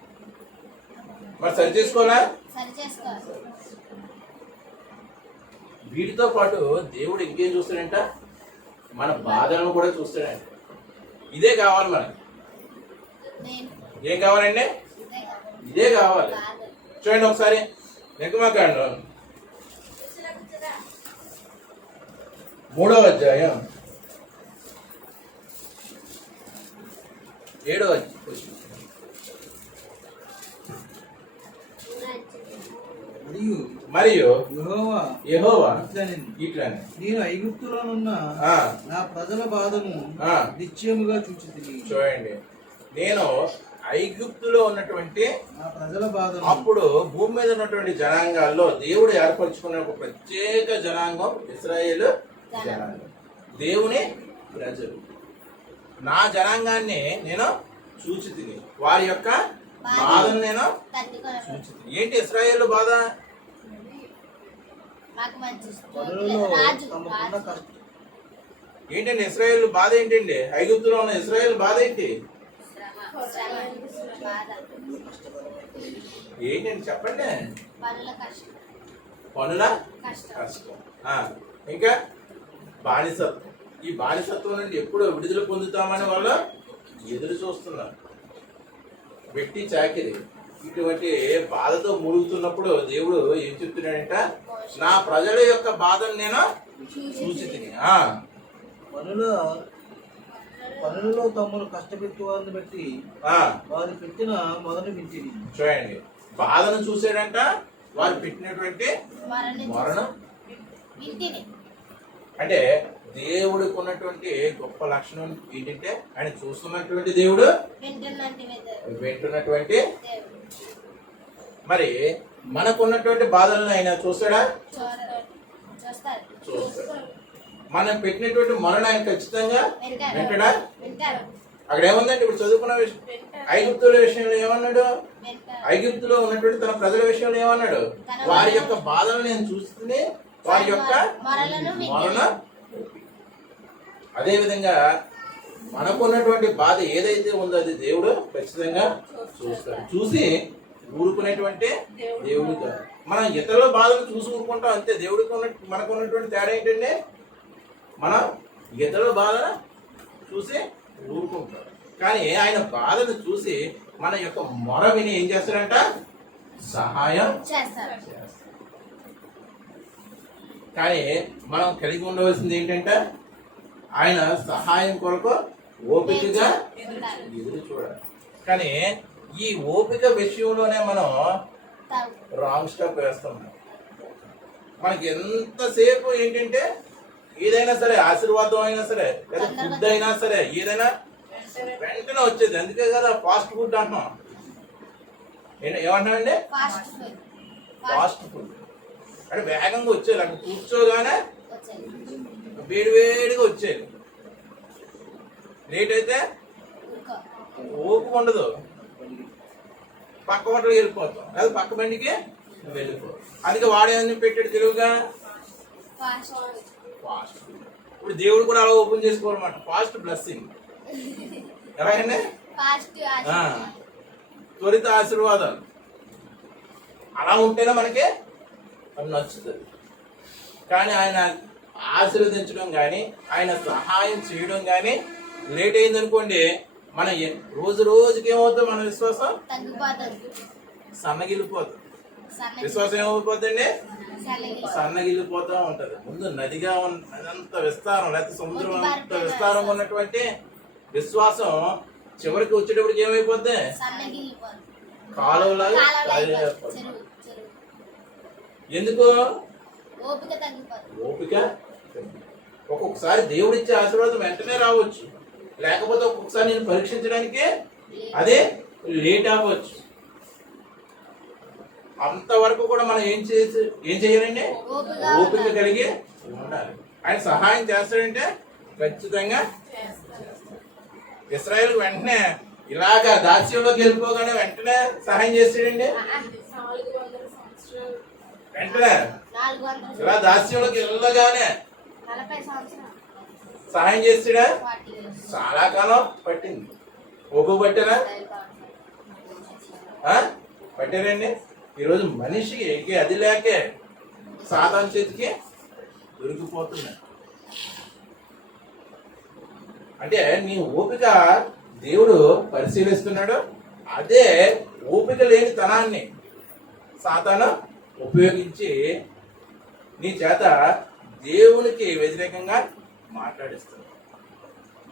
మరి సరి చేసుకోవాలా? వీటితో పాటు దేవుడు ఇంకేం చూస్తాడంట? మన బాధలను కూడా చూస్తాడంట. ఇదే కావాలి మనకి. ఏం కావాలండి? ఇదే కావాలి. చూడండి ఒకసారి నిర్గమకాండం 3వ అధ్యాయం 7వ వచనం. మరియు యెహోవా ఇట్లని నేను ఐగుప్తులోనున్న నా ప్రజల బాధను నిశ్చయముగా చూచితిని. చూడండి, నేను ఐగుప్తులో ఉన్నటువంటి నా ప్రజల బాధను, అప్పుడు భూమి మీద ఉన్నటువంటి జనాంగాల్లో దేవుడు ఏర్పరచుకున్న ఒక ప్రత్యేక జనాంగం ఇశ్రాయేలు జనాంగం, దేవుని ప్రజలు. నా జనాంగాన్ని నేను చూచితిని, వారి యొక్క బాధను నేను చూచితిని. ఏంటి ఇశ్రాయేలు బాధ? ఏంటండి ఇశ్రాయేలు బాధ? ఏంటండి ఐగుప్తులో ఉన్న ఇశ్రాయేలు బాధ ఏంటి? ఏంటండి చెప్పండి. పనుల కష్టం. ఇంకా బానిసత్వం. ఈ బానిసత్వం నుండి ఎప్పుడు విడుదల పొందుతామని వాళ్ళు ఎదురు చూస్తున్నారు. వెట్టి చాకిరి ఇటువంటి బాధతో మురుగుతున్నప్పుడు దేవుడు ఏం చెప్తున్నాడంట? నా ప్రజల యొక్క బాధను నేను చూచితిని. పనులలో తమ్మును కష్టపెట్టు వారిని బట్టి వారు పెట్టిన మొదలు వింటిని. చూడండి, బాధను చూసాడంట, వారు పెట్టినటువంటి మరణం. అంటే దేవుడికి ఉన్నటువంటి గొప్ప లక్షణం ఏంటంటే ఆయన చూస్తున్నటువంటి దేవుడు, వింటున్నటువంటి. మరి మనకున్నటువంటి బాధలను ఆయన చూస్తాడా? చూస్తాడు. మనం పెట్టినటువంటి మరణ ఆయన ఖచ్చితంగా వింటాడా? అక్కడ ఏముందండి? ఇప్పుడు చదువుకున్న విషయం, ఐగుప్తుల విషయంలో ఏమన్నాడు? ఐగుప్తులో ఉన్నటువంటి తన ప్రజల విషయంలో ఏమన్నాడు? వారి యొక్క బాధలను నేను చూస్తూనే వారి యొక్క మరణ. అదే విధంగా మనకున్నటువంటి బాధ ఏదైతే ఉందో అది దేవుడు ఖచ్చితంగా చూస్తాడు. చూసి ఊరుకునేటువంటి దేవుడు కాదు. మనం ఇతరుల బాధను చూసి ఊరుకుంటాం అంతే. దేవుడికి మనకు ఉన్నటువంటి తేడా ఏంటంటే మనం ఇతరుల బాధను చూసి ఊరుకుంటాం. కానీ ఆయన బాధను చూసి మన యొక్క మొర విని ఏం చేస్తాడంట? సహాయం చేస్తాడు. కానీ మనం కలిగి ఉండవలసింది ఏంటంటే ఆయన సహాయం కొరకు ఓపికగా ఎదురు చూడాలి. కానీ ఈ ఓపిక విషయంలోనే మనం రాంగ్ స్టెప్ వేస్తున్నాం. మనకి ఎంతసేపు ఏంటంటే ఏదైనా సరే, ఆశీర్వాదం అయినా సరే, లేదా ఫుడ్ అయినా సరే, ఏదైనా వెంటనే వచ్చేది. అందుకే కదా ఫాస్ట్ ఫుడ్ అంటున్నాం. ఏమంటామండి? ఫాస్ట్ ఫుడ్ అంటే వేగంగా వచ్చేది. అక్కడ కూర్చోగానే వేడివేడిగా వచ్చేది. లేట్ అయితే ఓపిక ఉండదు, పక్క హోటల్కి వెళ్ళిపోతాం, లేదా పక్క బండికి వెళ్ళిపోతాం. అందుకే వాడేమని పెట్టాడు తెలుగుగా? ఫాస్ట్. ఇప్పుడు దేవుడు కూడా అలా ఓపెన్ చేసుకోవాలన్నమాట. Fast blessing. ఎలాగండి? త్వరిత ఆశీర్వాదాలు. అలా ఉంటేనే మనకి అది నచ్చుతుంది. కానీ ఆయన ఆశీర్వదించడం కానీ, ఆయన సహాయం చేయడం కానీ లేట్ అయిందనుకోండి, మన రోజు రోజుకి ఏమవుతుంది? మన విశ్వాసం సన్నగిల్లిపోతుంది. విశ్వాసం ఏమైపోతుందండి? సన్నగిల్లిపోతూ ఉంటది. ముందు నదిగా అదంత విస్తారం, లేకపోతే సముద్రం అంత విస్తారం ఉన్నటువంటి విశ్వాసం చివరికి వచ్చేటప్పటికి ఏమైపోద్ది? కాలువలాగా. ఎందుకు? ఓపిక. ఒక్కొక్కసారి దేవుడిచ్చే ఆశీర్వాదం వెంటనే రావచ్చు, లేకపోతే ఒక్కొక్కసారి నేను పరీక్షించడానికి అదే లేట్ అవ్వచ్చు. అంతవరకు కూడా మనం ఏం చేయాలండి? ఓపిక కలిగి ఉండాలి. ఆయన సహాయం చేస్తాడంటే ఖచ్చితంగా. ఇశ్రాయేల్ వెంటనే ఇలాగా దాస్యంలోకి వెళ్ళిపోగానే వెంటనే సహాయం చేస్తాడండి. వెంటనే ఇలా దాస్యంలోకి వెళ్ళగానే సహాయం చేస్తాడా? చాలా కాలం పట్టింది. ఒగ్గు పట్టారా? పట్టారండి. ఈరోజు మనిషికి అది లేకే సాధారణ చేతికి దొరికిపోతున్నాయి. అంటే నీ ఓపిక దేవుడు పరిశీలిస్తున్నాడు. అదే ఓపిక లేని తనాన్ని సాతాను ఉపయోగించి నీ చేత దేవునికి వ్యతిరేకంగా మాట్లాడిస్తాడు.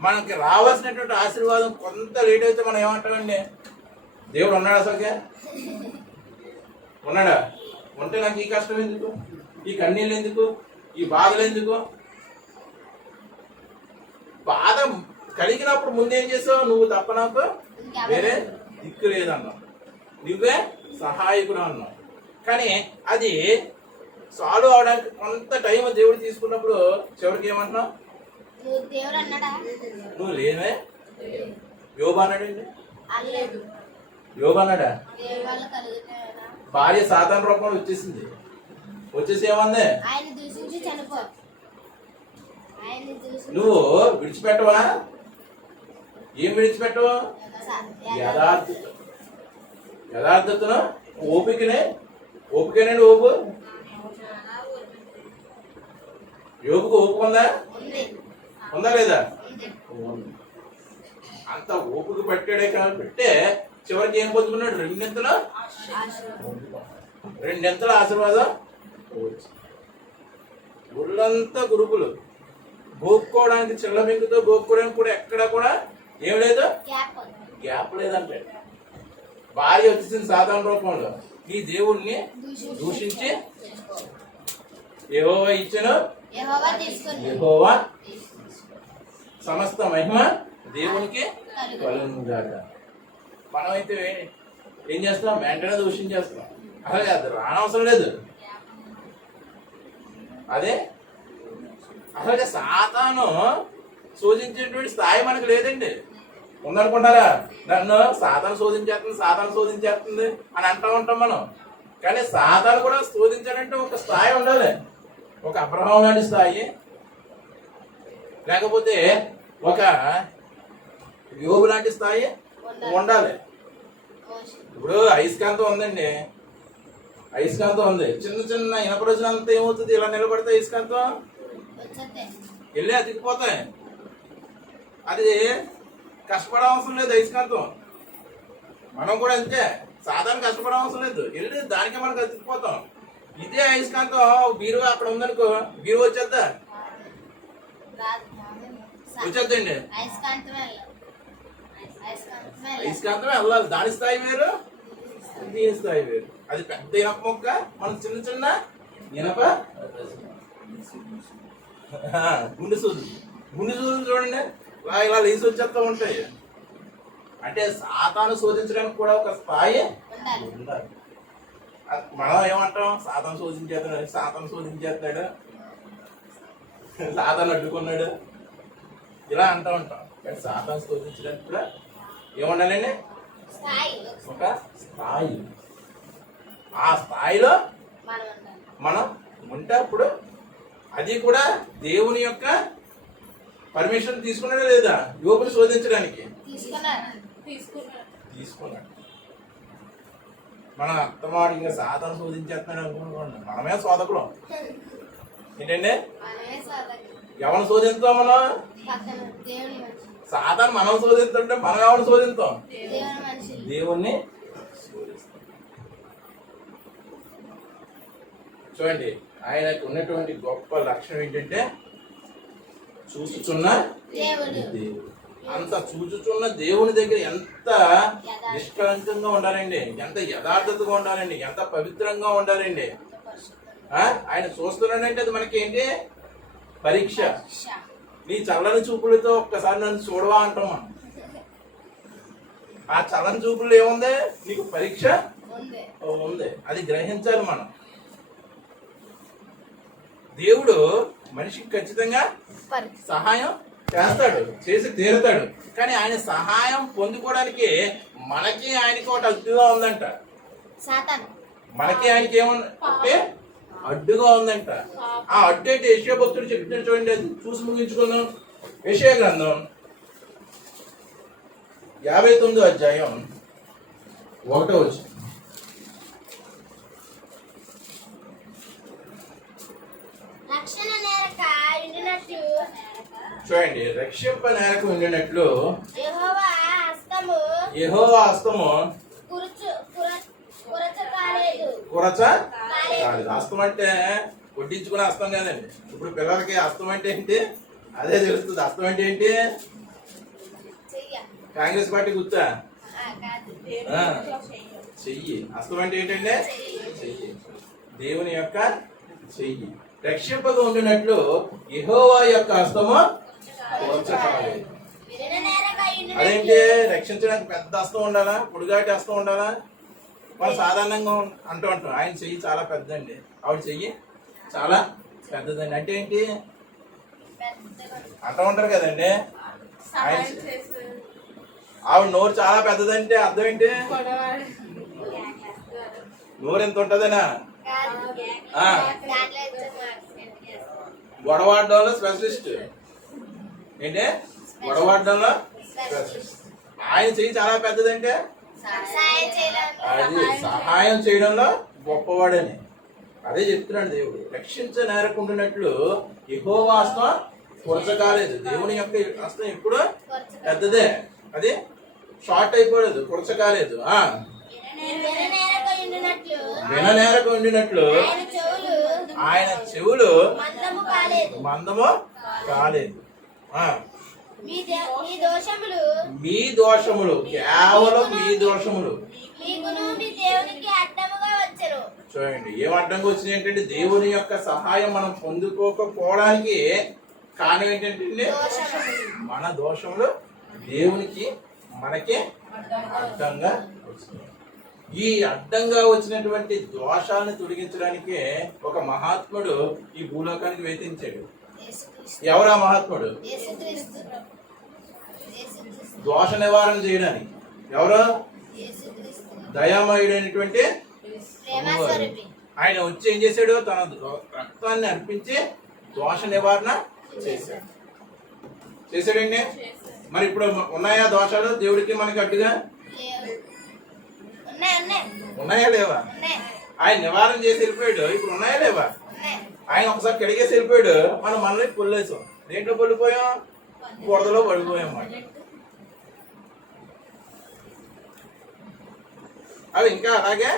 మనకి రావాల్సినటువంటి ఆశీర్వాదం కొంత లేట్ అయితే మనం ఏమంటామండి? దేవుడు ఉన్నాడు అసలుకే? ఉన్నాడా? ఉంటే నాకు ఈ కష్టం ఎందుకు, ఈ కన్నీళ్ళు ఎందుకు, ఈ బాధలు ఎందుకు? బాధ కలిగినప్పుడు ముందేం చేసావు? నువ్వు తప్ప నాకు వేరే దిక్కు లేదన్నావు, నువ్వే సహాయకుడు అన్నావు. కానీ అది సాల్వ్ అవడానికి కొంత టైం దేవుడు తీసుకున్నప్పుడు చివరికి ఏమంటున్నావు? నువ్వు లేవే. యోబు అన్నాడండి. యోబు అన్నాడా? భార్య సాధారణ రూపంలో వచ్చేసింది. వచ్చేసి ఏమంది? నువ్వు విడిచిపెట్టవా? ఏం విడిచిపెట్టవు? యథార్థతను, ఓపికనండి. ఓపు యోబుకు ఓపిక ఉందా లేదా? అంత ఓపిక పెట్టాడే కాబట్టి చివరికి ఏం పొందుకున్నాడు? రెండింతల ఆశీర్వాదం. ఊళ్ళంతా గురుకులు గోపుకోవడానికి, చిల్ల బెంకుతో గోపుకోవడానికి కూడా ఎక్కడ కూడా ఏం లేదు, గ్యాప్ లేదంటే. భార్య వచ్చేసింది సాధారణ రూపంలో. ఈ దేవుణ్ణి దూషించి యెహోవా ఇచ్చెను, యెహోవా సమస్త మహిమ దేవునికి కలుగునుగాక. మనమైతే ఏం చేస్తాం? వెంటనే దూషించేస్తాం. అలాగే అది రానవసరం లేదు. అదే అలాగే సాతాను శోధించేటువంటి స్థాయి మనకు లేదండి. ఉందనుకుంటారా? నన్ను సాతాను శోధించేస్తుంది అని అంటూ ఉంటాం మనం. కానీ సాతాను కూడా శోధించాలంటే ఒక స్థాయి ఉండాలి. ఒక అబ్రహాం లాంటి స్థాయి, లేకపోతే ఒక యోబు లాంటి స్థాయి ఉండాలి. ఇప్పుడు అయస్కాంతం ఉందండి, అయస్కాంతం ఉంది. చిన్న చిన్న ఇనప రోజున అంతా ఏమవుతుంది? ఇలా నిలబడితే అయస్కాంతం వెళ్ళి అతికిపోతాయి. అది కష్టపడవసరం లేదు అయస్కాంతం. మనం కూడా అంతే, సాధారణ కష్టపడవసరం లేదు, వెళ్ళి దానికే మనకు అతికిపోతాం. ఇదే అయస్కాంతం బీరువా అక్కడ ఉందనుకో, బీరువా వచ్చేద్దా? వచ్చేద్దండి. అయస్కాంతమే వెళ్ళాలి. దాని స్థాయి వేరు, దీని స్థాయి వేరు. అది పెద్ద ఇనప మొక్క, మనం చిన్న చిన్న ఇనప గుండె సూదులు చూడండి, ఇలా లేచి వచ్చేస్తూ ఉంటాయి. అంటే సాతాను శోధించడానికి కూడా ఒక స్థాయి ఉండాలి. మనం ఏమంటాం? సాతాను శోధించేస్తాడు, సాతాను అడ్డుకున్నాడు, ఇలా అంటూ ఉంటాం. కానీ సాతాను శోధించడానికి కూడా ఏముండాలండి? ఒక స్థాయి. ఆ స్థాయిలో మనం ఉంటే అప్పుడు అది కూడా దేవుని యొక్క పర్మిషన్ తీసుకున్నాడా లేదా? యోబుని శోధించడానికి తీసుకున్నాడు. మన అత్తమాడు ఇంకా సాతాను శోధించేస్తున్నాడు అనుకుంటున్నాడు. మనమే శోధకులం. ఏంటండి? ఎవరిని శోధిస్తాం మనం? సాతాను మనం శోధిస్తుంటే మనం ఎవరిని శోధిస్తాం? దేవుణ్ణి శోధిస్తాం. చూడండి, ఆయనకు ఉన్నటువంటి గొప్ప లక్షణం ఏంటంటే చూచుచున్న దేవుడు. అంత చూచుచున్న దేవుని దగ్గర ఎంత నిష్కలంకంగా ఉండాలండి, ఎంత యథార్థతగా ఉండాలండి, ఎంత పవిత్రంగా ఉండాలండి. ఆయన చూస్తున్నాడంటే అది మనకి ఏంటి? పరీక్ష. నీ చల్లని చూపులతో ఒక్కసారి నన్ను చూడవా అంటాం మనం. ఆ చల్లని చూపుల్లో ఏముంది? నీకు పరీక్ష ఉంది. ఉంది. అది గ్రహించాలి మనం. దేవుడు మనిషికి ఖచ్చితంగా సహాయం చేస్తాడు, చేసి తీరుతాడు. కానీ ఆయన సహాయం పొందుకోవడానికి మనకి ఆయనకి ఒకటి అడ్డుగా ఉందంట. సాతాను మనకి ఆయనకి ఏమంటే అడ్డుగా ఉందంట. ఆ అడ్డు అయితే యెషయా భక్తుడు చెప్తున్నాడు చూడండి, అది చూసి ముగించుకుందాం. యెషయా గ్రంథం 59వ అధ్యాయం 1వ వచనం. రక్షణ నేరక ఉండినట్లు చూడండి, రక్షింప నేరకు ఉండినట్లు యెహోవా హస్తము యెహోవా హస్తము కురచ కాలేదు. కురచ కాలేదు. హస్తం అంటే కొట్టించుకునే హస్తం కాదండి. ఇప్పుడు పిల్లలకి హస్తం అంటే ఏంటి అదే తెలుస్తుంది. హస్తం అంటే ఏంటి? చెయ్య కాంగ్రెస్ పార్టీ గుర్తా? కాదు. ఆ, చెయ్యి. హస్తం అంటే ఏంటంటే చెయ్యి, దేవుని యొక్క చెయ్యి. రక్షింపగా ఉండినట్లు యెహోవా యొక్క హస్తము కురచ కాలేదు. వినన నేరక ఉండినట్లు అదేంటి? రక్షించడానికి పెద్ద హస్తం ఉండాలా, పొడుగాటి హస్తం ఉండాలా? మనం సాధారణంగా అంటూ ఉంటాం ఆయన చెయ్యి చాలా పెద్దదండి, ఆవిడ చెయ్యి చాలా పెద్దదండి. అంటే ఏంటి అంటూ ఉంటారు కదండి. ఆయన ఆవిడ నోరు చాలా పెద్దదంటే అర్థం ఏంటి? నోరు ఎంత ఉంటుందనా? గొడవాడడంలో స్పెషలిస్ట్. ఏంటి గొడవాడడంలో స్పెషలిస్ట్. ఆయన చెయ్యి చాలా పెద్దదంటే సహాయం చేయడానికి అది సహాయం చేయడంలో గొప్పవాడని అదే చెప్తున్నాడు దేవుడు. రక్షించ నేరకుంటున్నట్లు యెహోవా హస్తం కురచ కాలేదు. దేవుని యొక్క హస్తం ఎప్పుడు పెద్దదే, అది షార్ట్ అయిపోలేదు, కురచ కాలేదు. విననేరక ఉండినట్లు విననేరకు ఉండినట్లు ఆయన చెవులు మందము కాలేదు. మందము కాలేదు. మీ దోషములు మీ దోషములు, కేవలం మీ దోషములు మీకును మీ దేవునికి అడ్డముగా వచ్చెను. చూడండి, ఏం అడ్డంగా వచ్చింది ఏంటంటే దేవుని యొక్క సహాయం మనం పొందుకోకపోవడానికి కారణం ఏంటంటే మన దోషములు దేవునికి మనకి అడ్డంగా వచ్చినాయి. ఈ అడ్డంగా వచ్చినటువంటి దోషాలను తొలగించడానికి ఒక మహాత్ముడు ఈ భూలోకానికి వేధించాడు. ఎవరా మహాత్ముడు? యేసుక్రీస్తు. దోష నివారణ చేయడానికి. ఎవరు? యేసుక్రీస్తు దయామయుడైనటువంటి ప్రేమస్వరూపి. ఆయన వచ్చి ఏం చేశాడు? తన రక్తాన్ని అర్పించి దోష నివారణ చేశాడండి. మరి ఇప్పుడు ఉన్నాయా దోషాలు దేవుడికి మనకి అడ్డుగా? ఉన్నాయా లేవా? ఆయన నివారణ చేసి వెళ్ళిపోయాడు. ఇప్పుడు ఉన్నాయా లేవా? ఆయన ఒకసారి కడిగేసి వెళ్ళిపోయాడు. మనం మనల్ని పొల్లేసాం. దేంట్లో పడిపోయాం? బురదలో పడిపోయాం. అవి ఇంకా అలాగే.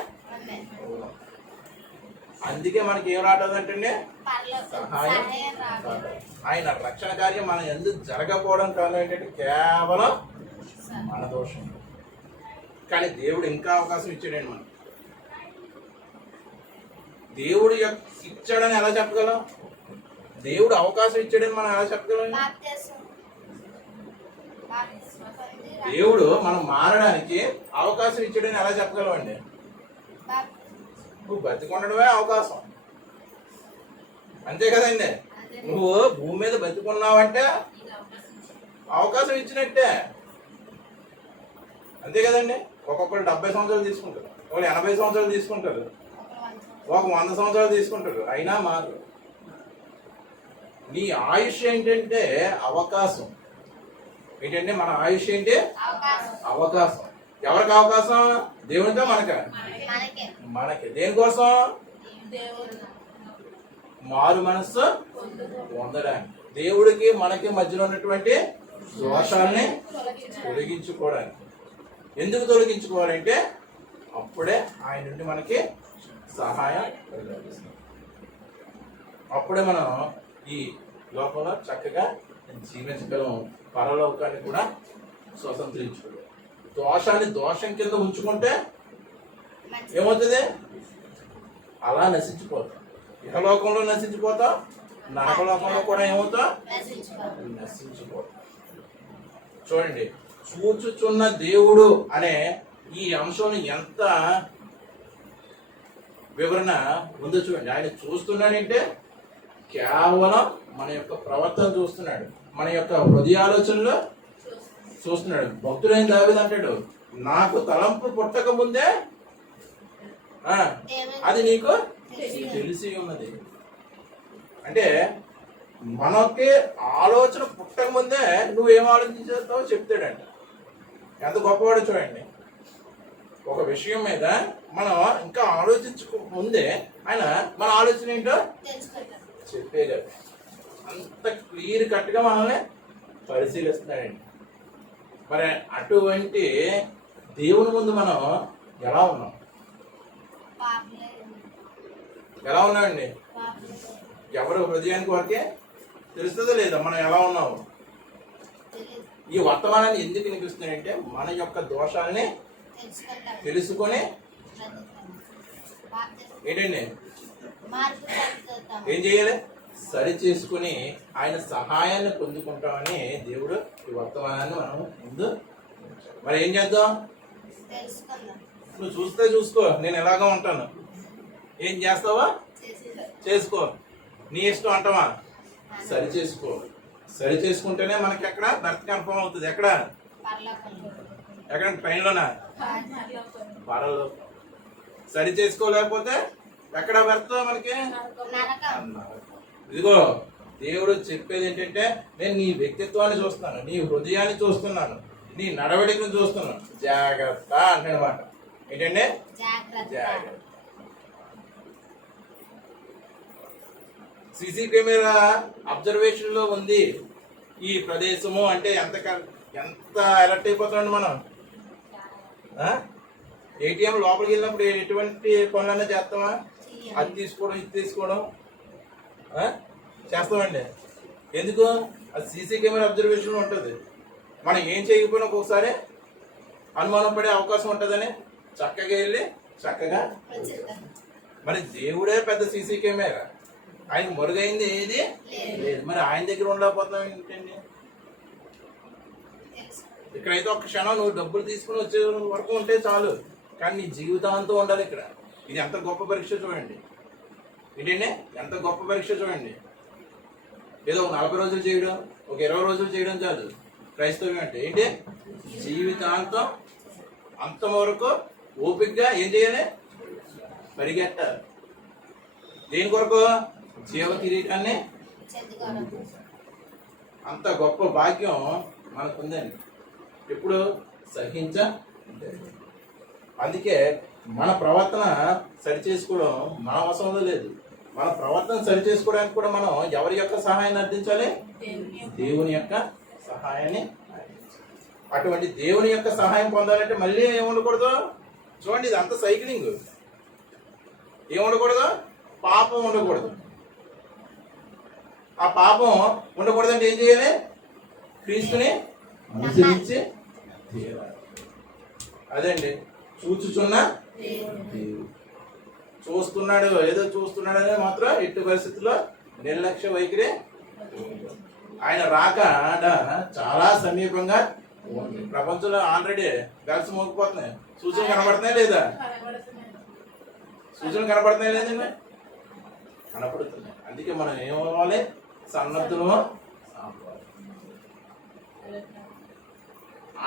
అందుకే మనకి ఏం రావట్లేదంటే సహాయం. ఆయన రక్షణ కార్యం మనం ఎందుకు జరగకపోవడం కారణం ఏంటంటే కేవలం మన దోషం. కానీ దేవుడు ఇంకా అవకాశం ఇచ్చాడండి మనం. దేవుడు ఇచ్చాడని ఎలా చెప్పగలం? దేవుడు అవకాశం ఇచ్చాడని మనం ఎలా చెప్పగలం? దేవుడు మనం మారడానికి అవకాశం ఇచ్చాడని ఎలా చెప్పగలం అండి? నువ్వు బతికొండడమే అవకాశం, అంతే కదండి. నువ్వు భూమి మీద బతికున్నావంటే అవకాశం ఇచ్చినట్టే, అంతే కదండి. ఒక్కొక్కరు 70 సంవత్సరాలు తీసుకుంటారు, ఒకరు 80 సంవత్సరాలు తీసుకుంటారు, ఒక 100 సంవత్సరాలు తీసుకుంటారు, అయినా మారు. నీ ఆయుష్ ఏంటంటే అవకాశం. ఏంటంటే మన ఆయుష్ ఏంటి? అవకాశం. ఎవరికి అవకాశం? దేవునితో మనక? మనకి. దేనికోసం? మారు మనస్సు పొందడానికి, దేవుడికి మనకి మధ్యలో ఉన్నటువంటి దోషాలని తొలగించుకోవడానికి. ఎందుకు తొలగించుకోవాలంటే అప్పుడే ఆయన నుండి మనకి సహాయం లభిస్తుంది. అప్పుడే మనం ఈ లోకంలో చక్కగా జీవించగలం, పరలోకాన్ని కూడా స్వతంత్రించుకోవాలి. దోషాన్ని దోషం కింద ఉంచుకుంటే ఏమవుతుంది? అలా నశించిపోతాం. ఇహలోకంలో నశించిపోతాం, నరకలోకంలో కూడా ఏమవుతావు? నశించుకోవాలి. నశించుకో. చూడండి, చూచుచున్న దేవుడు అనే ఈ అంశం ఎంత వివరణ ఉందో చూడండి. ఆయన చూస్తున్నాడంటే కేవలం మన యొక్క ప్రవర్తన చూస్తున్నాడు, మన యొక్క హృదయాలోచనలో చూస్తున్నాడు. భక్తుడైన దావీదు అంటాడు, నాకు తలంపు పుట్టక ముందే అది నీకు తెలిసి ఉన్నది. అంటే మనకి ఆలోచన పుట్టక ముందే నువ్వేం ఆలోచించేస్తావో చెప్తాడంట. ఎంత గొప్పవాడు చూడండి. ఒక విషయం మీద మనం ఇంకా ఆలోచించక ముందే ఆయన మన ఆలోచన ఏంటో చెప్పేయగలడు. అంత క్లియర్ కట్ గా మనల్ని పరిశీలిస్తున్నాడండి. మరి అటువంటి దేవుని ముందు మనం ఎలా ఉన్నాం? ఎలా ఉన్నామండి? ఎవరు హృదయానికి వరకే తెలుస్తుందో లేదా మనం ఎలా ఉన్నాము? ఈ వర్తమానాన్ని ఎందుకు వినిపిస్తున్నాయంటే మన యొక్క దోషాలని తెలుసుకొని ఏంటండి ఏం చేయాలి? సరి చేసుకుని ఆయన సహాయాన్ని పొందుకుంటామని దేవుడు ఈ వర్తమానాన్ని మనం ముందు. మరి ఏం చేద్దాం? నువ్వు చూస్తే చూసుకో, నేను ఎలాగో ఉంటాను. ఏం చేస్తావా? చేసుకో. నీ ఇష్టం అంటావా? సరి చేసుకో. సరి చేసుకుంటేనే మనకి ఎక్కడ భర్త కన్ఫర్మ్ అవుతుంది. ఎక్కడ? ట్రైన్లోనా? పరలో. సరి చేసుకోలేకపోతే ఎక్కడ భర్త మనకి? ఇదిగో దేవుడు చెప్పేది ఏంటంటే, నేను నీ వ్యక్తిత్వాన్ని చూస్తున్నాను, నీ హృదయాన్ని చూస్తున్నాను, నీ నడవడికను చూస్తున్నాను, జాగ్రత్త అంటనమాట. ఏంటంటే జాగ్రత్త. సీసీ కెమెరా అబ్జర్వేషన్ లో ఉంది ఈ ప్రదేశము అంటే ఎంత అలర్ట్ అయిపోతామండి మనం. ఏటీఎం లోపలికి వెళ్ళినప్పుడు ఎటువంటి పనులన్నా చేస్తామా? అది తీసుకోవడం, ఇది తీసుకోవడం చేస్తామండి. ఎందుకు? అది సీసీ కెమెరా అబ్జర్వేషన్ ఉంటుంది. మనం ఏం చేయకపోయినా ఒక్కొక్కసారి అనుమానం పడే అవకాశం ఉంటుందని చక్కగా వెళ్ళి చక్కగా. మరి దేవుడే పెద్ద సీసీ కెమెరా, ఆయన మరుగైంది ఏది లేదు. మరి ఆయన దగ్గర ఉండకపోతున్నాం ఏంటండి? ఇక్కడైతే ఒక క్షణం నువ్వు డబ్బులు తీసుకుని వచ్చే వరకు ఉంటే చాలు, కానీ నీ జీవితాంతం ఉండాలి ఇక్కడ. ఇది ఎంత గొప్ప పరీక్ష చూడండి. ఏంటండి ఎంత గొప్ప పరీక్ష చూడండి. ఏదో 40 రోజులు చేయడం, ఒక 20 రోజులు చేయడం చాలు. క్రైస్తవ్యం అంటే ఏంటి? జీవితాంతం అంతవరకు ఓపికగా ఏం చేయాలి? పరిగెట్టాలి. దేని కొరకు? జీవ కిరీటాన్ని. అంత గొప్ప భాగ్యం మనకుందండి. ఎప్పుడు సహించ. అందుకే మన ప్రవర్తన సరి చేసుకోవడం మన అవసరంలో లేదు. మన ప్రవర్తన సరి చేసుకోవడానికి కూడా మనం ఎవరి యొక్క సహాయాన్ని అర్థించాలి? దేవుని యొక్క సహాయాన్ని. అటువంటి దేవుని యొక్క సహాయం పొందాలంటే మళ్ళీ ఏముండకూడదు? చూడండి, ఇది అంత సైక్లింగ్. ఏముండకూడదు? పాపం ఉండకూడదు. ఆ పాపం ఉండకూడదంటే ఏం చేయాలి? క్రీస్తుని అనుసరించి తీరాలి. అదండి చూచుచున్న దేవుడు. చూస్తున్నాడు, ఏదో చూస్తున్నాడు అనేది మాత్రం ఎట్టి పరిస్థితుల్లో నిర్లక్ష్య వైఖరి. ఆయన రాక చాలా సమీపంగా ఉంది. ప్రపంచంలో ఆల్రెడీ గల్స్ మోగిపోతున్నాయి. సూచనలు కనబడుతున్నాయి లేదా? సూచనలు కనబడుతున్నాయి లేదండి? కనపడుతున్నాయి. అందుకే మనం ఏమవ్వాలి? సన్నద్ధము.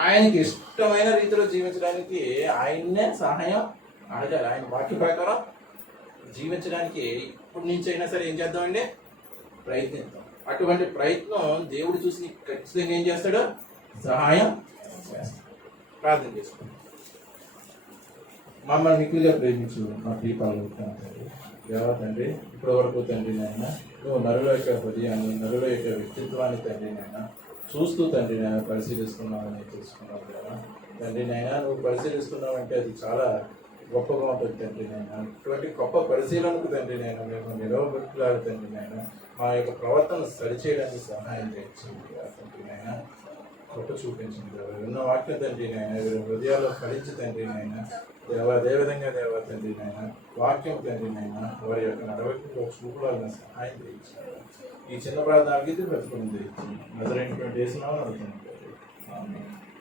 ఆయనకి ఇష్టమైన రీతిలో జీవించడానికి ఆయన్నే సహాయం అడగాలి. ఆయన వాక్య ప్రకారం జీవించడానికి ఇప్పటి నుంచి అయినా సరే ఏం చేద్దామండి? ప్రయత్నిద్దాం. అటువంటి ప్రయత్నం దేవుడు చూసి ఖచ్చితంగా ఏం చేస్తాడు? సహాయం చేస్తాడు. ప్రార్థన చేసుకోండి. మమ్మల్ని మిక్కులుగా ప్రేమించు మా దీపాలు తండ్రి. ఇప్పటి వరకు తండ్రి నాయన, నువ్వు నరుల యొక్క హృదయాన్ని, నరుల యొక్క వ్యక్తిత్వాన్ని తండ్రి నాయన చూస్తూ తండ్రి నాయన పరిశీలిస్తున్నావని తెలుసుకున్నావు కదా తండ్రి నాయన. నువ్వు పరిశీలిస్తున్నావు అంటే అది చాలా గొప్పగా ఉంటుంది తండ్రి నాయన. ఇటువంటి గొప్ప పరిశీలనకు తండ్రి నాయన మేము నిలవబెట్టులాడు తండ్రి నాయన. మా యొక్క ప్రవర్తన సరిచేయడానికి సహాయం చేయించండి తండ్రి నాయన. కృప చూపించింది దేవా. విన్న వాక్యం తండ్రి నాయన వీరి హృదయాల్లో ఫలించి తండ్రి నాయన దేవా. అదేవిధంగా దేవా తండ్రి నాయన వాక్యం తండ్రి నాయన వారి యొక్క నడవడికలో చూపులాగిన సహాయం చేయించారు. ఈ చిన్న ప్రార్థన అడిగితే బ్రతుకుని చేయించి మొదలైనటువంటి దేశంలో నడుతుంది.